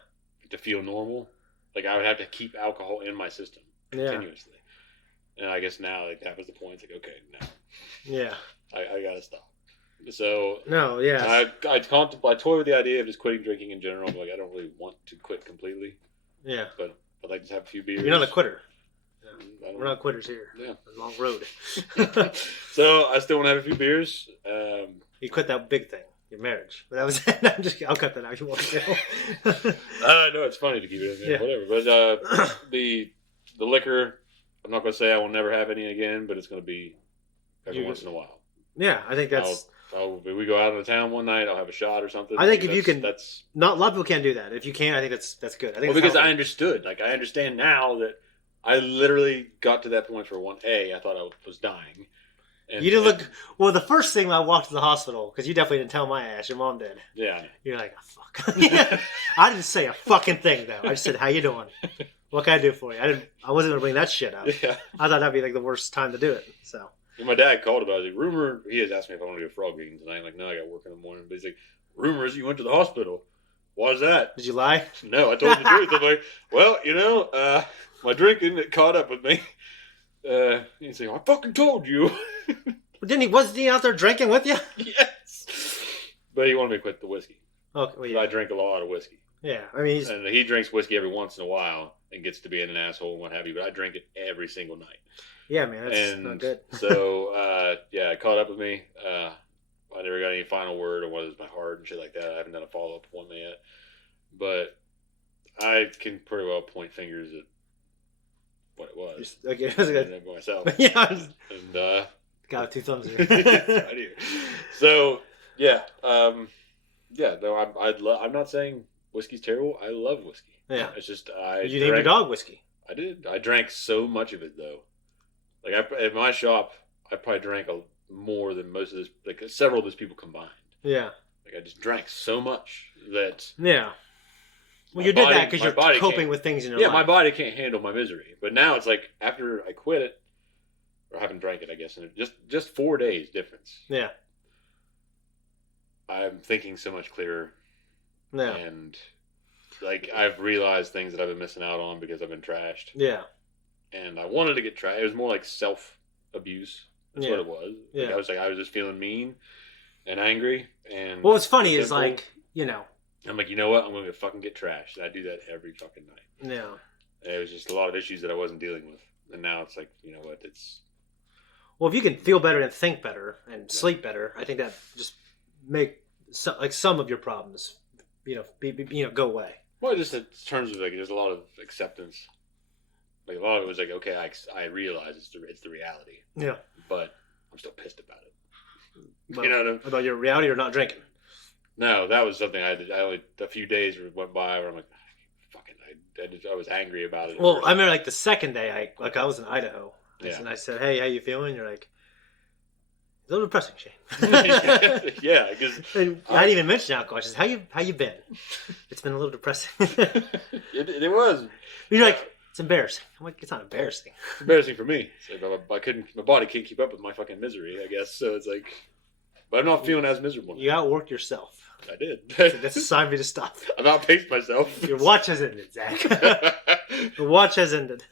To feel normal. Like I would have to keep alcohol in my system continuously. And I guess now that was the point. It's like, okay, no. Yeah. I gotta stop. So no, yeah. I toyed with the idea of just quitting drinking in general. I'm like, I don't really want to quit completely. Yeah. But I'd like to have a few beers. You're not a quitter. Yeah. We're not quitters here. Yeah. It's a long road. So I still want to have a few beers. You quit that big thing, your marriage. But that was I'll cut that out if you want to. No, it's funny to keep it in there. Whatever. But the liquor, I'm not going to say I will never have any again, but it's going to be every once in a while. Yeah, I think that's... If we go out of town one night, I'll have a shot or something. I think if you can... Not a lot of people can't do that. If you can, I think that's good. I think because I understood. Like, I understand now that I literally got to that point for I thought I was dying. And, you didn't look... Well, the first thing when I walked to the hospital, because you definitely didn't tell my ass, your mom did. Yeah. You're like, oh, fuck. I didn't say a fucking thing, though. I just said, how you doing? What can I do for you? I wasn't going to bring that shit up. Yeah. I thought that'd be like the worst time to do it, so... When my dad called about it, rumor, he has asked me if I want to go frog gigging tonight. I'm like, no, I got work in the morning. But he's like, rumors you went to the hospital. Why's that? Did you lie? No, I told him the truth. I'm like, well, my drinking, it caught up with me. He's like, I fucking told you. Wasn't he out there drinking with you? Yes. But he wanted me to quit the whiskey. Okay, well, yeah. I drink a lot of whiskey. Yeah, I mean, and he drinks whiskey every once in a while and gets to be an asshole and what have you. But I drink it every single night. Yeah, man, that's not good. So, it caught up with me. I never got any final word on what is my heart and shit like that. I haven't done a follow-up appointment yet. But I can pretty well point fingers at what it was. Okay, that's good. Myself. Yeah. And, got 2 thumbs here. I do. So, yeah. No, I'm not saying whiskey's terrible. I love whiskey. Yeah. It's just, You named your dog whiskey. I did. I drank so much of it, though. Like, at my shop, I probably drank more than most of this, like, several of those people combined. Yeah. Like, I just drank so much that... Yeah. Well, you did that because you're coping with things in your life. Yeah, my body can't handle my misery. But now it's like, after I quit it, or I haven't drank it, I guess, and just 4 days difference. Yeah. I'm thinking so much clearer. Yeah. And, like, I've realized things that I've been missing out on because I've been trashed. Yeah. And I wanted to get trashed. It was more like self-abuse. That's what it was. Yeah. Like, I was just feeling mean and angry. And what's funny is, like, you know... I'm like, you know what? I'm going to fucking get trashed. And I do that every fucking night. Yeah. And it was just a lot of issues that I wasn't dealing with. And now it's like, you know what? It's... Well, if you can feel better and think better and sleep better, I think that just make some of your problems, go away. Well, just in terms of, like, there's a lot of acceptance. Like, a lot of it was like, okay, I realize it's the reality. Yeah. But I'm still pissed about it. But, you know what I mean? About your reality or not drinking? No, that was something I did. A few days went by where I'm like, I was angry about it. Well, I remember, like, the second day, I was in Idaho. Yeah. And I said, hey, how you feeling? You're like, a little depressing, Shane. Yeah, because I didn't even mention alcohol. I said, how you been? It's been a little depressing. it was. You're like, it's embarrassing. I'm like, it's not embarrassing. It's embarrassing for me. It's like my body can't keep up with my fucking misery, I guess. So it's like, but I'm not feeling as miserable. You outworked yourself. I did. That's a sign for me to stop. I've outpaced myself. Your watch has ended, Zach. The watch has ended.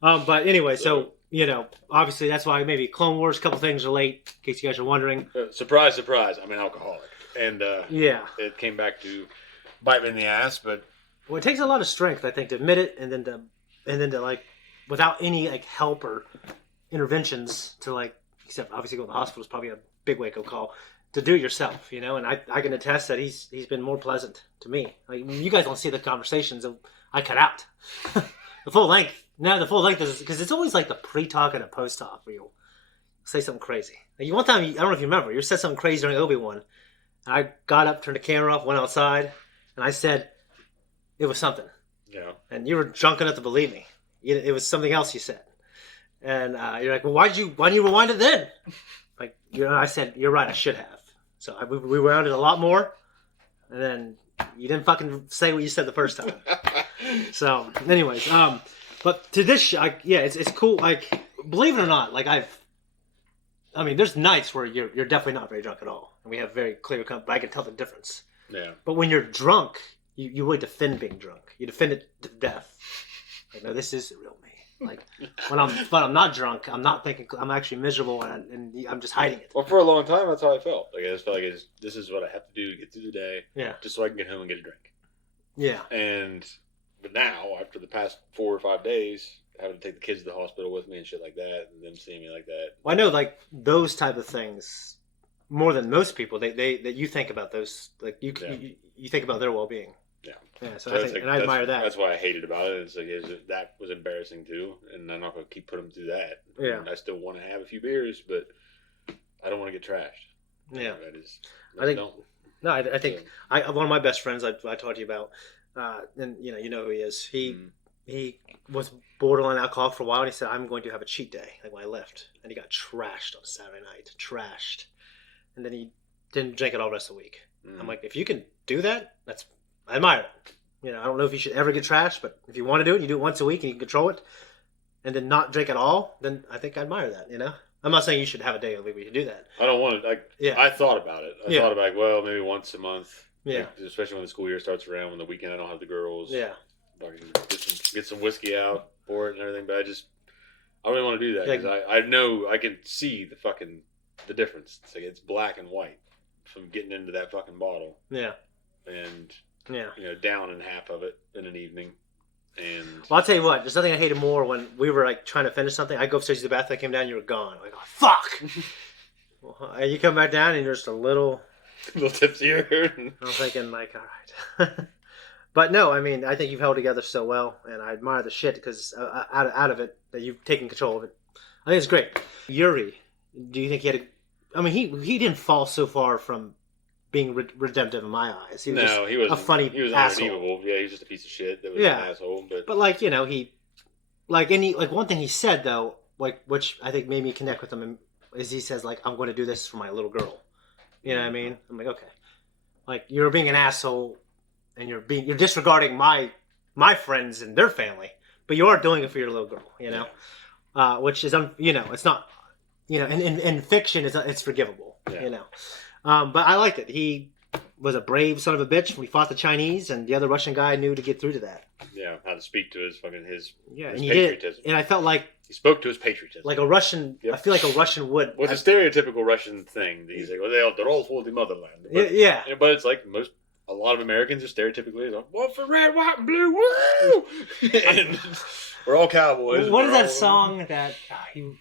But anyway, so, obviously that's why maybe Clone Wars, a couple things are late, in case you guys are wondering. Surprise, surprise, I'm an alcoholic. And yeah, it came back to bite me in the ass, but... Well, it takes a lot of strength, I think, to admit it, and then to like, without any, like, help or interventions to, like, except obviously go to the hospital is probably a big wake-up call, to do it yourself, and I can attest that he's been more pleasant to me. Like, you guys don't see the conversations I cut out. The full length. No, the full length is because it's always like the pre-talk and the post-talk where you'll say something crazy. Like, one time, I don't know if you remember, you said something crazy during Obi-Wan. And I got up, turned the camera off, went outside, and I said it was something. Yeah. And you were drunk enough to believe me. It was something else you said. And you're like, well, why didn't you rewind it then? Like, I said, you're right, I should have. So we rewound it a lot more, and then you didn't fucking say what you said the first time. So, anyways, but to this show, it's cool. Like, believe it or not, like there's nights where you're definitely not very drunk at all, and we have very clear, but I can tell the difference. Yeah. But when you're drunk, you really defend being drunk. You defend it to death. Like, no, this is the real me. Like, when I'm not drunk, I'm not thinking, I'm actually miserable, and I'm just hiding it. Well, for a long time, that's how I felt. Like, I just felt like this is what I have to do to get through the day. Yeah. Just so I can get home and get a drink. Yeah. But now, after the past 4 or 5 days, having to take the kids to the hospital with me and shit like that, and them seeing me like that. Well, I know, like, those type of things, more than most people, that you think about those, like, you think about their well-being. Yeah. Yeah, so I think, and I admire that. That's why I hated about it. It's like, that was embarrassing too, and I'm not going to keep putting them through that. Yeah. And I still want to have a few beers, but I don't want to get trashed. Yeah. I think one of my best friends I talked to you about, and you know who he is. He was borderline alcoholic for a while, and he said, "I'm going to have a cheat day," like when I left, and he got trashed on Saturday night, and then he didn't drink it all the rest of the week. I'm like, if you can do that, I admire it. I don't know if you should ever get trashed, but if you want to do it, you do it once a week and you can control it, and then not drink at all, then I think I admire that, I'm not saying you should have a day a week where you can do that. I don't want to, I thought about it. I thought about, well, maybe once a month. Yeah. Like, especially when the school year starts around, when the weekend I don't have the girls. Yeah. I can get some whiskey out for it and everything, but I don't really want to do that because I know I can see the difference. It's like it's black and white. from getting into that fucking bottle. Yeah. And, yeah, down in half of it in an evening. And well, I'll tell you what, there's nothing I hated more when we were like trying to finish something. I go upstairs to the bathroom, I came down, you were gone. I'm like, oh, fuck! Well, you come back down and you're just a little tipsier. I'm thinking like, all right. But no, I mean, I think you've held together so well, and I admire the shit because out of it that you've taken control of it. I think it's great. Yuri, do you think he had I mean, he didn't fall so far from being redemptive in my eyes. He was he wasn't a funny he was asshole. unredeemable. Yeah, he was just a piece of shit that was Yeah. an asshole. But like, he like one thing he said though, like which I think made me connect with him is he says like, I'm going to do this for my little girl. You know what I mean? I'm like, okay, like you're being an asshole and you're disregarding my friends and their family, but you are doing it for your little girl. Which is it's not in fiction it's forgivable. Yeah. But I liked it. He was a brave son of a bitch. We fought the Chinese, and the other Russian guy knew to get through to that. Yeah, how to speak to his And he patriotism. did, and I felt like he spoke to his patriotism, like a Russian. Yep. I feel like a Russian would. What's a stereotypical Russian thing? He's like, well, they're all for the motherland. But, yeah. But it's like a lot of Americans are stereotypically like, one for red, white, and blue, woo! And we're all cowboys. What is that song that you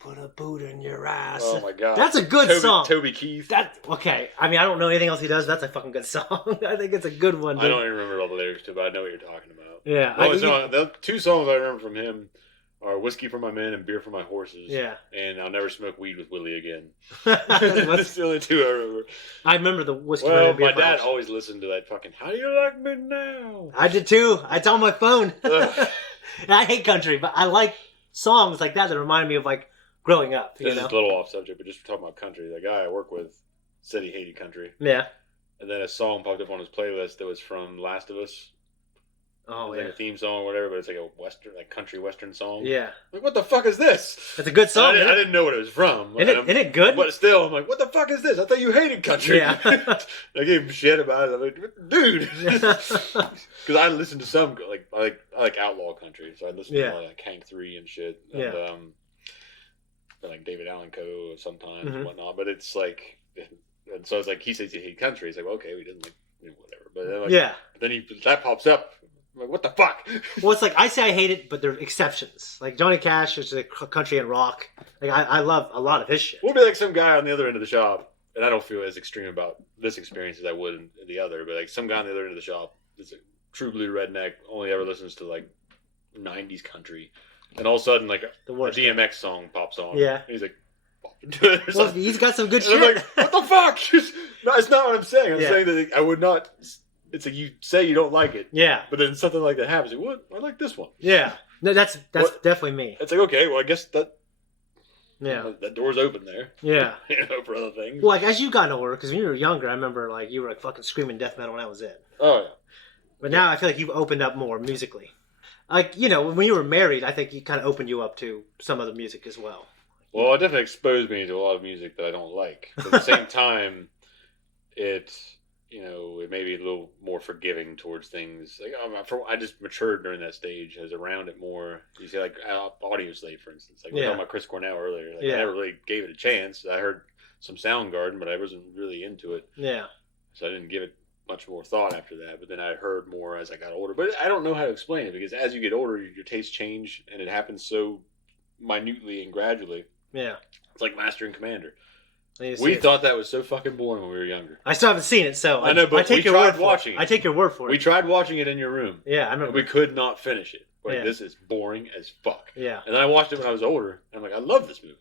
put a boot in your ass? Oh my god, that's a good song. Toby Keith. Okay. I mean, I don't know anything else he does. That's a fucking good song. I think it's a good one. Dude. I don't even remember all the lyrics to it, but I know what you're talking about. Yeah. The two songs I remember from him are Whiskey for My Men and Beer for My Horses. Yeah. And I'll Never Smoke Weed with Willie Again. That's the only two I remember. I remember the Whiskey for and Beer my for My dad Horses. always listened to that fucking How Do You Like Me Now? I did too. It's on my phone. And I hate country, but I like songs like that remind me of like growing up. This is a little off subject, but just talking about country. The guy I work with said he hated country. Yeah. And then a song popped up on his playlist that was from Last of Us. Oh, like a theme song or whatever, but it's like a western, like country western song. Yeah. Like, what the fuck is this? It's a good song. I didn't know what it was from. Isn't it good? But still, I'm like, what the fuck is this? I thought you hated country. Yeah. I gave him shit about it. I'm like, dude. Because I listen to some, I like outlaw country, so I listen to like Hank 3 and shit. And, yeah. Like David Allen Coe sometimes and whatnot. But it's like, and so it's like, he says he hates country. He's like, well, okay, we didn't like, whatever. But then, then that pops up. I'm like, what the fuck? Well, it's like I say I hate it, but there are exceptions. Like Johnny Cash is like country and rock. Like I love a lot of his shit. We'll be like some guy on the other end of the shop, and I don't feel as extreme about this experience as I would in the other. But like some guy on the other end of the shop is a true blue redneck, only ever listens to like 90s country, and all of a sudden like a DMX song pops on. Yeah, and he's like, well, he's got some good shit. I'm like, what the fuck? No, it's not what I'm saying. I'm saying that I would not. It's like you say you don't like it. Yeah. But then something like that happens. Like, what? I like this one. Yeah. No, that's definitely me. It's like, okay, well, I guess that. Yeah. That door's open there. Yeah. For other things. Well, like as you got older, because when you were younger, I remember like you were like fucking screaming death metal, and that was it. Oh yeah. But now I feel like you've opened up more musically. Like when you were married, I think you kind of opened you up to some other music as well. Well, it definitely exposed me to a lot of music that I don't like. But at the same time, it may be a little more forgiving towards things. Like I just matured during that stage. I was around it more. You see, like Audio Slave, for instance. Like we were talking about Chris Cornell earlier. Like I never really gave it a chance. I heard some Soundgarden, but I wasn't really into it. Yeah. So I didn't give it much more thought after that. But then I heard more as I got older. But I don't know how to explain it because as you get older, your tastes change, and it happens so minutely and gradually. Yeah. It's like Master and Commander. We thought that was so fucking boring when we were younger. I still haven't seen it, so I know, but I take we your word tried watching it. I take your word for it. We tried watching it in your room. Yeah, I remember. And we could not finish it. Like, this is boring as fuck. Yeah. And then I watched it when I was older, and I'm like, I love this movie.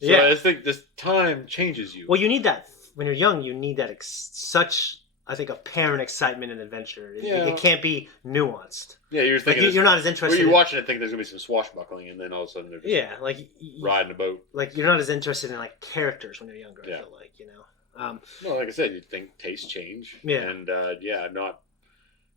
So I think this time changes you. Well, you need that when you're young. You need that such, I think, apparent excitement and adventure. It can't be nuanced. Yeah, you're thinking you're not as interested. When you're watching it, think there's gonna be some swashbuckling, and then all of a sudden they're just like riding a boat. Like you're not as interested in like characters when you're younger. I feel like Well, like I said, you think tastes change. Yeah. And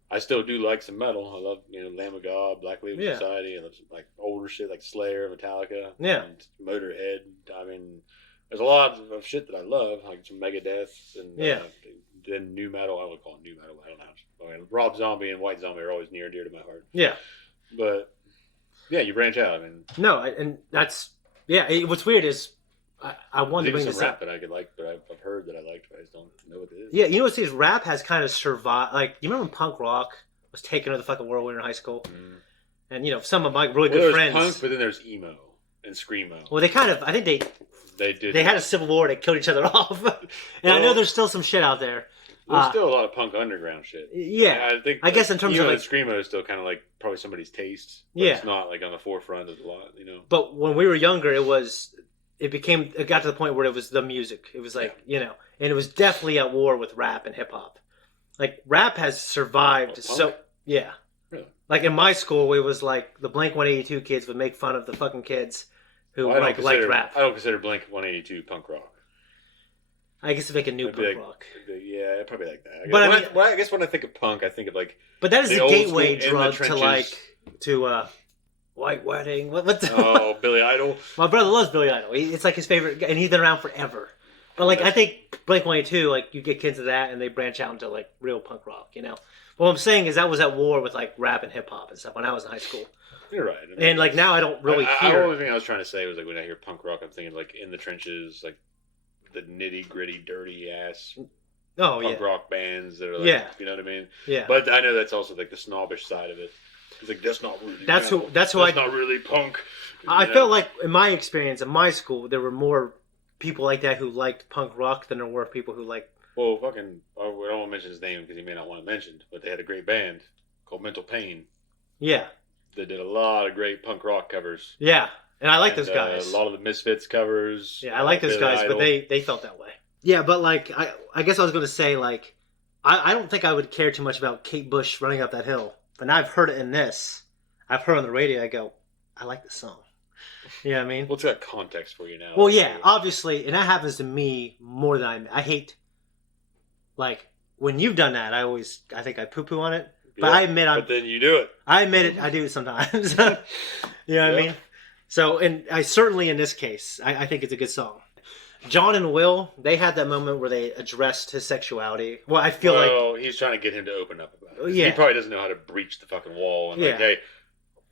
I still do like some metal. I love Lamb of God, Black Label Society. I love some, like older shit like Slayer, Metallica, and Motorhead. I mean, there's a lot of shit that I love, like some Megadeth and then new metal. I would call it new metal. I don't know. I mean, Rob Zombie and White Zombie are always near and dear to my heart. Yeah. But you branch out. I mean, no, and that's what's weird is I wanted to bring some this rap up. that I could like, but I've heard that I liked, but I just don't know what it is. Yeah, you know what's this? Rap has kind of survived. Like, you remember when punk rock was taken over the fucking world when we were in high school? And, you know, some of my really good friends. Punk, but then there's emo and screamo. Well, they kind of, I think they had a civil war. They killed each other off. And I know there's still some shit out there. There's still a lot of punk underground shit. Yeah. I guess in terms of like screamo is still kind of like probably somebody's taste. But Yeah. It's not like on the forefront of a lot, you know. But when we were younger, it got to the point where it was the music. It was like, you know, and it was definitely at war with rap and hip hop. Like, rap has survived. So, yeah. Really? Like, in my school, it was like the Blink-182 kids would make fun of the fucking kids who liked rap. I don't consider Blink-182 punk rock. I guess it's like a new punk rock. Yeah, probably like that. But I guess when I think of punk, I think of like. But that is the a old gateway school in the drug trenches. White Wedding. What the? Oh, Billy Idol. My brother loves Billy Idol. It's like his favorite, and he's been around forever. But like, I think Blink-182, like you get kids to that, and they branch out into like real punk rock. You know. What I'm saying is that was at war with like rap and hip hop and stuff when I was in high school. You're right. I mean, And like now, I don't really hear. The only thing I was trying to say was like when I hear punk rock, I'm thinking like in the trenches, like the nitty gritty, dirty ass. Punk rock bands that are like, you know what I mean? Yeah. But I know that's also like the snobbish side of it. It's like that's not really. That's that's not really punk. I felt like in my experience in my school, there were more people like that who liked punk rock than there were people who liked. Well, I don't want to mention his name because he may not want it mentioned, but they had a great band called Mental Pain. Yeah. They did a lot of great punk rock covers. Yeah, and I like those guys. A lot of the Misfits covers. Yeah, I like those guys, but they felt that way. Yeah, but like I guess I was going to say like I don't think I would care too much about Kate Bush running up that hill, but now I've heard it in this. I've heard on the radio. I go, I like this song. You know what I mean? What's that context for you now? Well, yeah, obviously, and that happens to me more than I hate. Like when you've done that, I think I poo poo on it. But I admit But then you do it. I admit it. I do it sometimes. You know what I mean? So, and I certainly in this case, I think it's a good song. John and Will, they had that moment where they addressed his sexuality. Well, I feel like he's trying to get him to open up about it. Yeah. He probably doesn't know how to breach the fucking wall and like, Yeah. hey,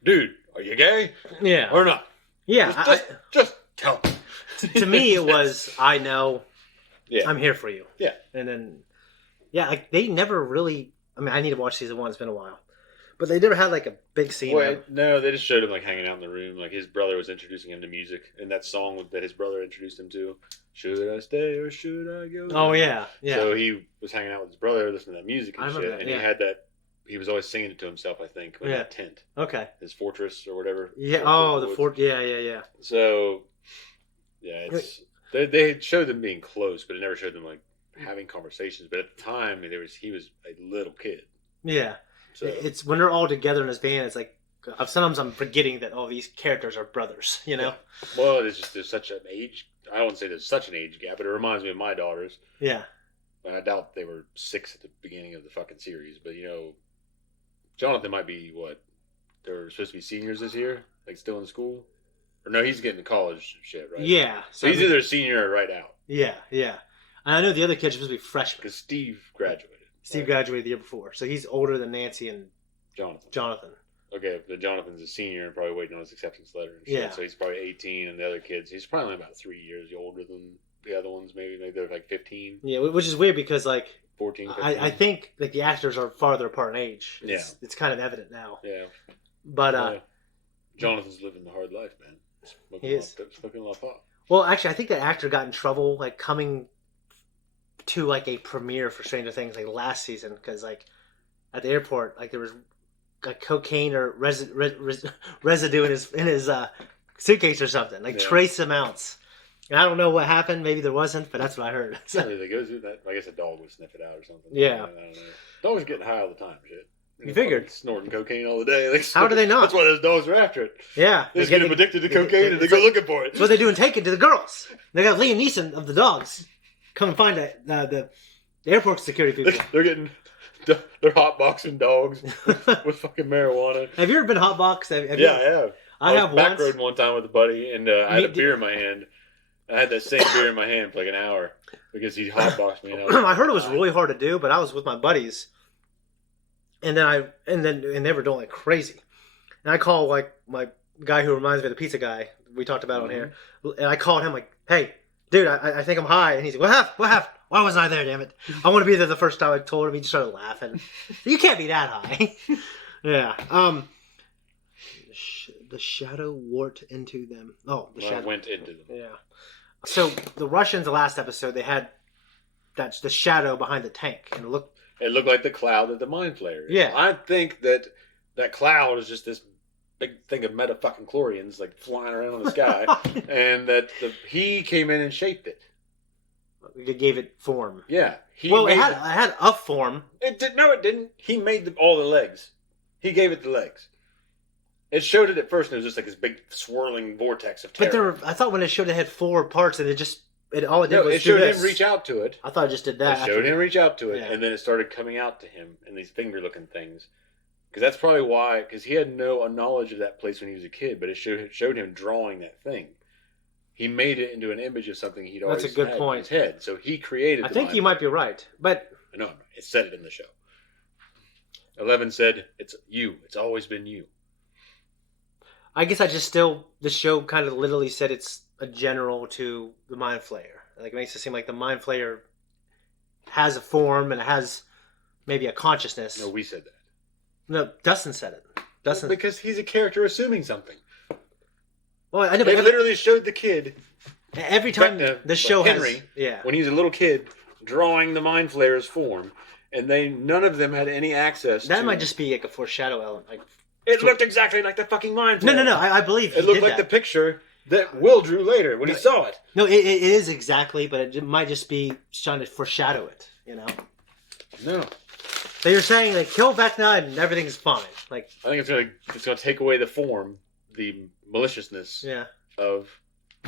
dude, are you gay? Yeah. Or not? Yeah. Just tell me. To me, it was, I know. Yeah. I'm here for you. Yeah. And then, yeah, like they never really. I mean, I need to watch season 1. It's been a while, but they never had like a big scene. Well, no, they just showed him like hanging out in the room. Like his brother was introducing him to music, and that song that his brother introduced him to, "Should I Stay or Should I Go?" Oh yeah, yeah. So he was hanging out with his brother, listening to that music and I shit, remember that, and yeah. he had that. He was always singing it to himself, I think, in that tent. Okay. His fortress or whatever. Yeah. Oh, the fort. Yeah, yeah, yeah. So, yeah, it's they showed them being close, but it never showed them like having conversations. But at the time, he was a little kid. Yeah. So. It's when they're all together in this band. It's like sometimes I'm forgetting that all these characters are brothers. You know. Yeah. Well, there's such an age. I don't want to say there's such an age gap, but it reminds me of my daughters. Yeah. And I doubt they were 6 at the beginning of the fucking series, but you know, Jonathan might be what? They're supposed to be seniors this year, like still in school, or no? He's getting to college shit, right? Yeah. So he's either a senior or right out. Yeah, yeah. And I know the other kids are supposed to be freshmen. Because Steve graduated. Steve graduated the year before, so he's older than Nancy and Jonathan. Okay, but Jonathan's a senior and probably waiting on his acceptance letter and shit. Yeah. So he's probably 18, and the other kids, he's probably only about 3 years older than the other ones. Maybe they're like 15. Yeah, which is weird because like 14, 15. I think like the actors are farther apart in age. It's kind of evident now. Yeah. But Jonathan's living the hard life, man. He is. Smoking a lot of pot. Well, actually, I think that actor got in trouble like coming to like a premiere for Stranger Things like last season because like at the airport like there was like cocaine or residue in his suitcase or something, like trace amounts. And I don't know what happened. Maybe there wasn't, but that's what I heard. So. Yeah, they go through that. I guess a dog would sniff it out or something. Yeah. I don't know. Dogs are getting high all the time, shit. You figured. Snorting cocaine all the day. Like, how do they not? That's why those dogs are after it. Yeah. They just get them addicted to cocaine and they go looking for it. That's what they do in Taken to the girls. They got Liam Neeson of the dogs. Come and find the airport security people. They're hotboxing dogs with fucking marijuana. Have you ever been hotboxed? I have. I have was once. backroading one time with a buddy, and I had a beer in my hand. I had that same beer in my hand for like an hour because he hotboxed me. I heard it was really hard to do, but I was with my buddies, and they were doing like crazy. And I call like my guy who reminds me of the pizza guy, we talked about on here. And I called him like, hey, dude, I think I'm high. And he's like, what happened? Why wasn't I there, damn it? I want to be there the first time. I told him. He just started laughing. You can't be that high. Yeah. The shadow wart into them. Oh, the shadow went into them. Yeah. So the Russians, the last episode, they had the shadow behind the tank. And it looked like the cloud that the Mind Flayer is. Yeah. I think that cloud is just this big thing of meta-fucking chlorians like flying around in the sky. And that he came in and shaped it. It gave it form. Yeah. It had a form. It did. No, it didn't. He made all the legs. He gave it the legs. It showed it at first, and it was just like this big swirling vortex of terror. But I thought when it showed it had 4 parts, and it showed him reach out to it. I thought it just did that. It showed him reach out to it, and then it started coming out to him in these finger-looking things. Because that's probably why. Because he had no knowledge of that place when he was a kid, but it showed him drawing that thing. He made it into an image of something he'd always had in his head. So he created. I think you might be right, but no, it said it in the show. 11 said, "It's you. It's always been you." I guess the show kind of literally said it's a general to the Mind Flayer. Like, it makes it seem like the Mind Flayer has a form and it has maybe a consciousness. No, we said that. No, Dustin said it. Dustin, because he's a character assuming something. Well, I know, they literally showed the kid every time the show Henry, has, when he was a little kid, drawing the Mind Flayer's form, and none of them had any access. That might just be like a foreshadow element. Like, it looked exactly like the fucking Mind Flayer. No. I believe it looked like the picture that Will drew later when he saw it. No, it is exactly, but it might just be trying to foreshadow it. You know. No. So you're saying like kill Vecna and everything's fine. Like, I think it's gonna take away the form, the maliciousness of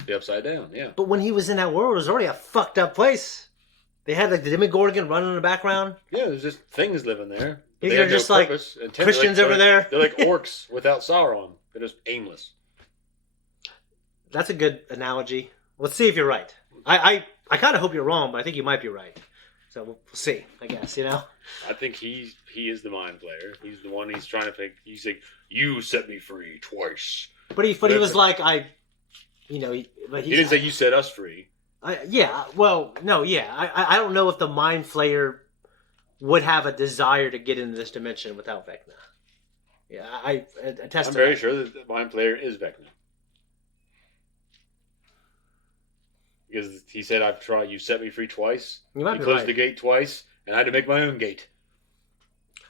the Upside Down. Yeah. But when he was in that world, it was already a fucked up place. They had like the Demogorgon running in the background. Yeah, there's just things living there. They're just like Christians over there. They're like orcs without Sauron. They're just aimless. That's a good analogy. Let's see if you're right. I kind of hope you're wrong, but I think you might be right. So we'll see, I guess, you know? I think he is the Mind Flayer. He's the one he's trying to think. He's like, you set me free twice. But he was like, he didn't say you set us free. I don't know if the Mind Flayer would have a desire to get into this dimension without Vecna. Yeah, I attest I'm to very that. sure that the Mind Flayer is Vecna. Because he said, I've tried, you set me free twice. You might he be closed right. the gate twice, and I had to make my own gate.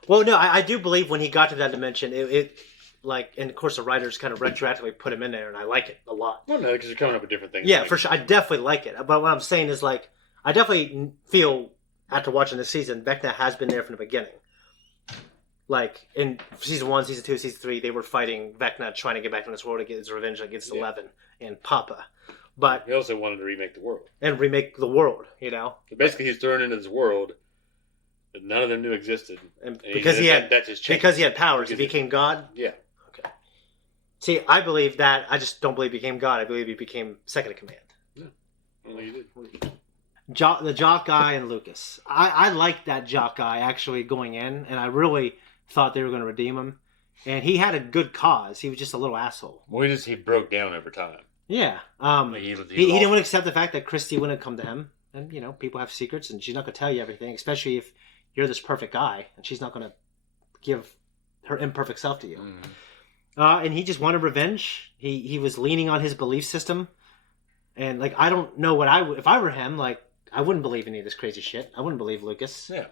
Well, no, I do believe when he got to that dimension, it and of course the writers kind of retroactively put him in there, and I like it a lot. Well, no, because you're coming up with different things. Yeah, for sure. I definitely like it. But what I'm saying is, like, I definitely feel, after watching this season, Vecna has been there from the beginning. Like, in season 1, season 2, season 3, they were fighting Vecna, trying to get back in this world to get his revenge against Eleven and Papa. But he also wanted to remake the world. And remake the world, you know? So basically, he's thrown into this world that none of them knew existed. And because he had powers, he became God? Yeah. Okay. See, I believe that. I just don't believe he became God. I believe he became second in command. Yeah. Well, he did. The jock guy and Lucas. I liked that jock guy actually going in, and I really thought they were going to redeem him. And he had a good cause. He was just a little asshole. Well, he broke down over time. Yeah. He didn't want to accept the fact that Christy wouldn't come to him. And, you know, people have secrets, and she's not going to tell you everything, especially if you're this perfect guy, and she's not going to give her imperfect self to you. Mm. And he just wanted revenge. He was leaning on his belief system. And, like, I don't know what if I were him, like, I wouldn't believe any of this crazy shit. I wouldn't believe Lucas. Yeah.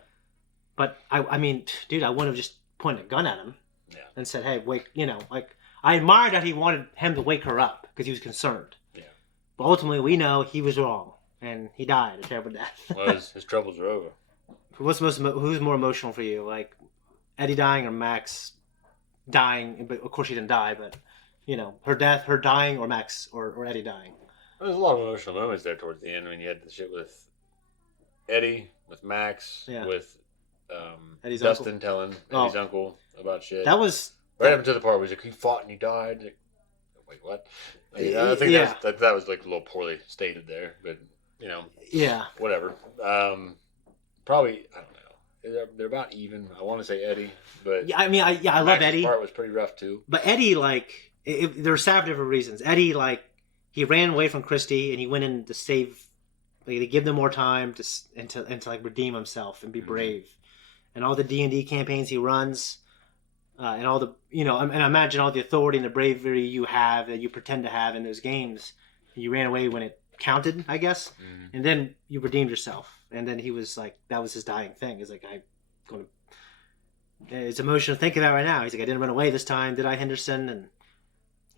But, I mean, dude, I wouldn't have just pointed a gun at him and said, hey, wake, you know, like, I admired that he wanted him to wake her up because he was concerned. Yeah. But ultimately, we know he was wrong, and he died a terrible death. Well, his troubles are over. Who's more emotional for you, like Eddie dying or Max dying? But of course, she didn't die. But you know, her death, her dying, or Max or Eddie dying. There's a lot of emotional moments there towards the end when you had the shit with Eddie, with Max, with Dustin telling Eddie's uncle about shit. That was right up to the part where he's like, he fought and he died. Like, wait, what? I think that was like a little poorly stated there, but you know, whatever. Probably, I don't know. They're about even. I want to say Eddie, but I love Max's Eddie. Part was pretty rough too. But Eddie, like, they're sad for different reasons. Eddie, like, he ran away from Christie and he went in to save, like, to give them more time to like redeem himself and be brave, and all the D&D campaigns he runs, and all the and I imagine all the authority and the bravery you have that you pretend to have in those games. You ran away when it counted, I guess, and then you redeemed yourself, and then he was like, that was his dying thing. He's like, it's emotional to think of that right now. He's like, I didn't run away this time, did I, Henderson? And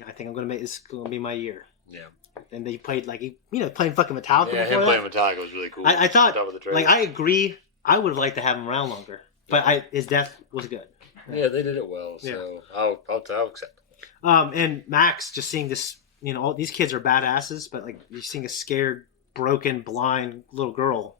I think this is gonna be my year. Yeah. And they played playing fucking Metallica. Yeah, before him playing that. Metallica was really cool. I thought, the like, I agree. I would have liked to have him around longer, but his death was good. Yeah, they did it well, so I'll accept it. And Max, just seeing this, all these kids are badasses, but like you're seeing a scared, broken, blind little girl,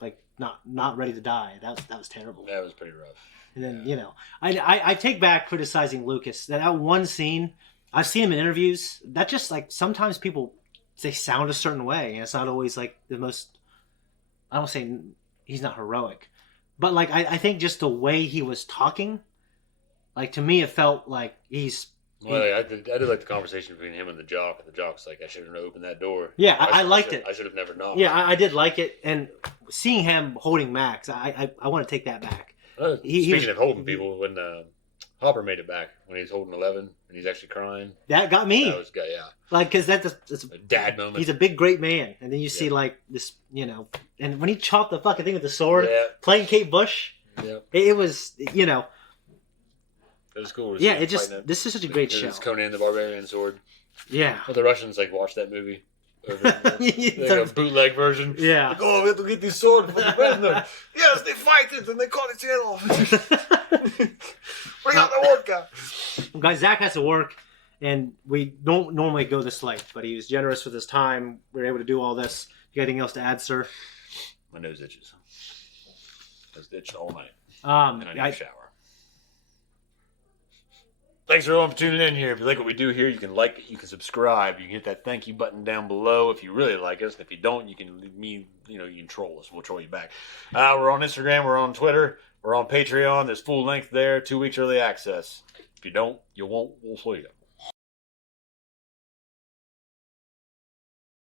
like not ready to die. That was terrible. That was pretty rough. And then I take back criticizing Lucas. That one scene, I've seen him in interviews. That just, like, sometimes people, they sound a certain way, and it's not always like the most. I don't say he's not heroic, but like I think just the way he was talking, like, to me it felt like he's. Well, I did like the conversation between him and the jock. And the jock's like, I should have opened that door. Yeah, I liked it. I should have never knocked. Yeah, I did like it, and seeing him holding Max, I want to take that back. Speaking of holding people, when Hopper made it back, when he's holding 11 and he's actually crying. That got me. That was good, yeah. Like, because that's a dad moment. He's a big, great man. And then you see, like, this, and when he chopped the fucking thing with the sword, playing Kate Bush, it was, It was cool. This is such a great show. It's Conan the Barbarian sword. Yeah. Well, the Russians, like, watched that movie. Like a bootleg version. Yeah. Like, we have to get these swords from the prisoner. Yes, they fight it and they call it yellow. Bring out the vodka. Well, guys, Zach has to work, and we don't normally go this late, but he was generous with his time. We were able to do all this. You got anything else to add, sir? My nose itches. I was itched all night. And I need a shower. Thanks everyone for tuning in here. If you like what we do here, you can like it, you can subscribe, you can hit that thank you button down below if you really like us. And if you don't, you can leave me, you can troll us. We'll troll you back. We're on Instagram, we're on Twitter, we're on Patreon. There's full length there, 2 weeks early access. If you don't, you won't. We'll slow you up.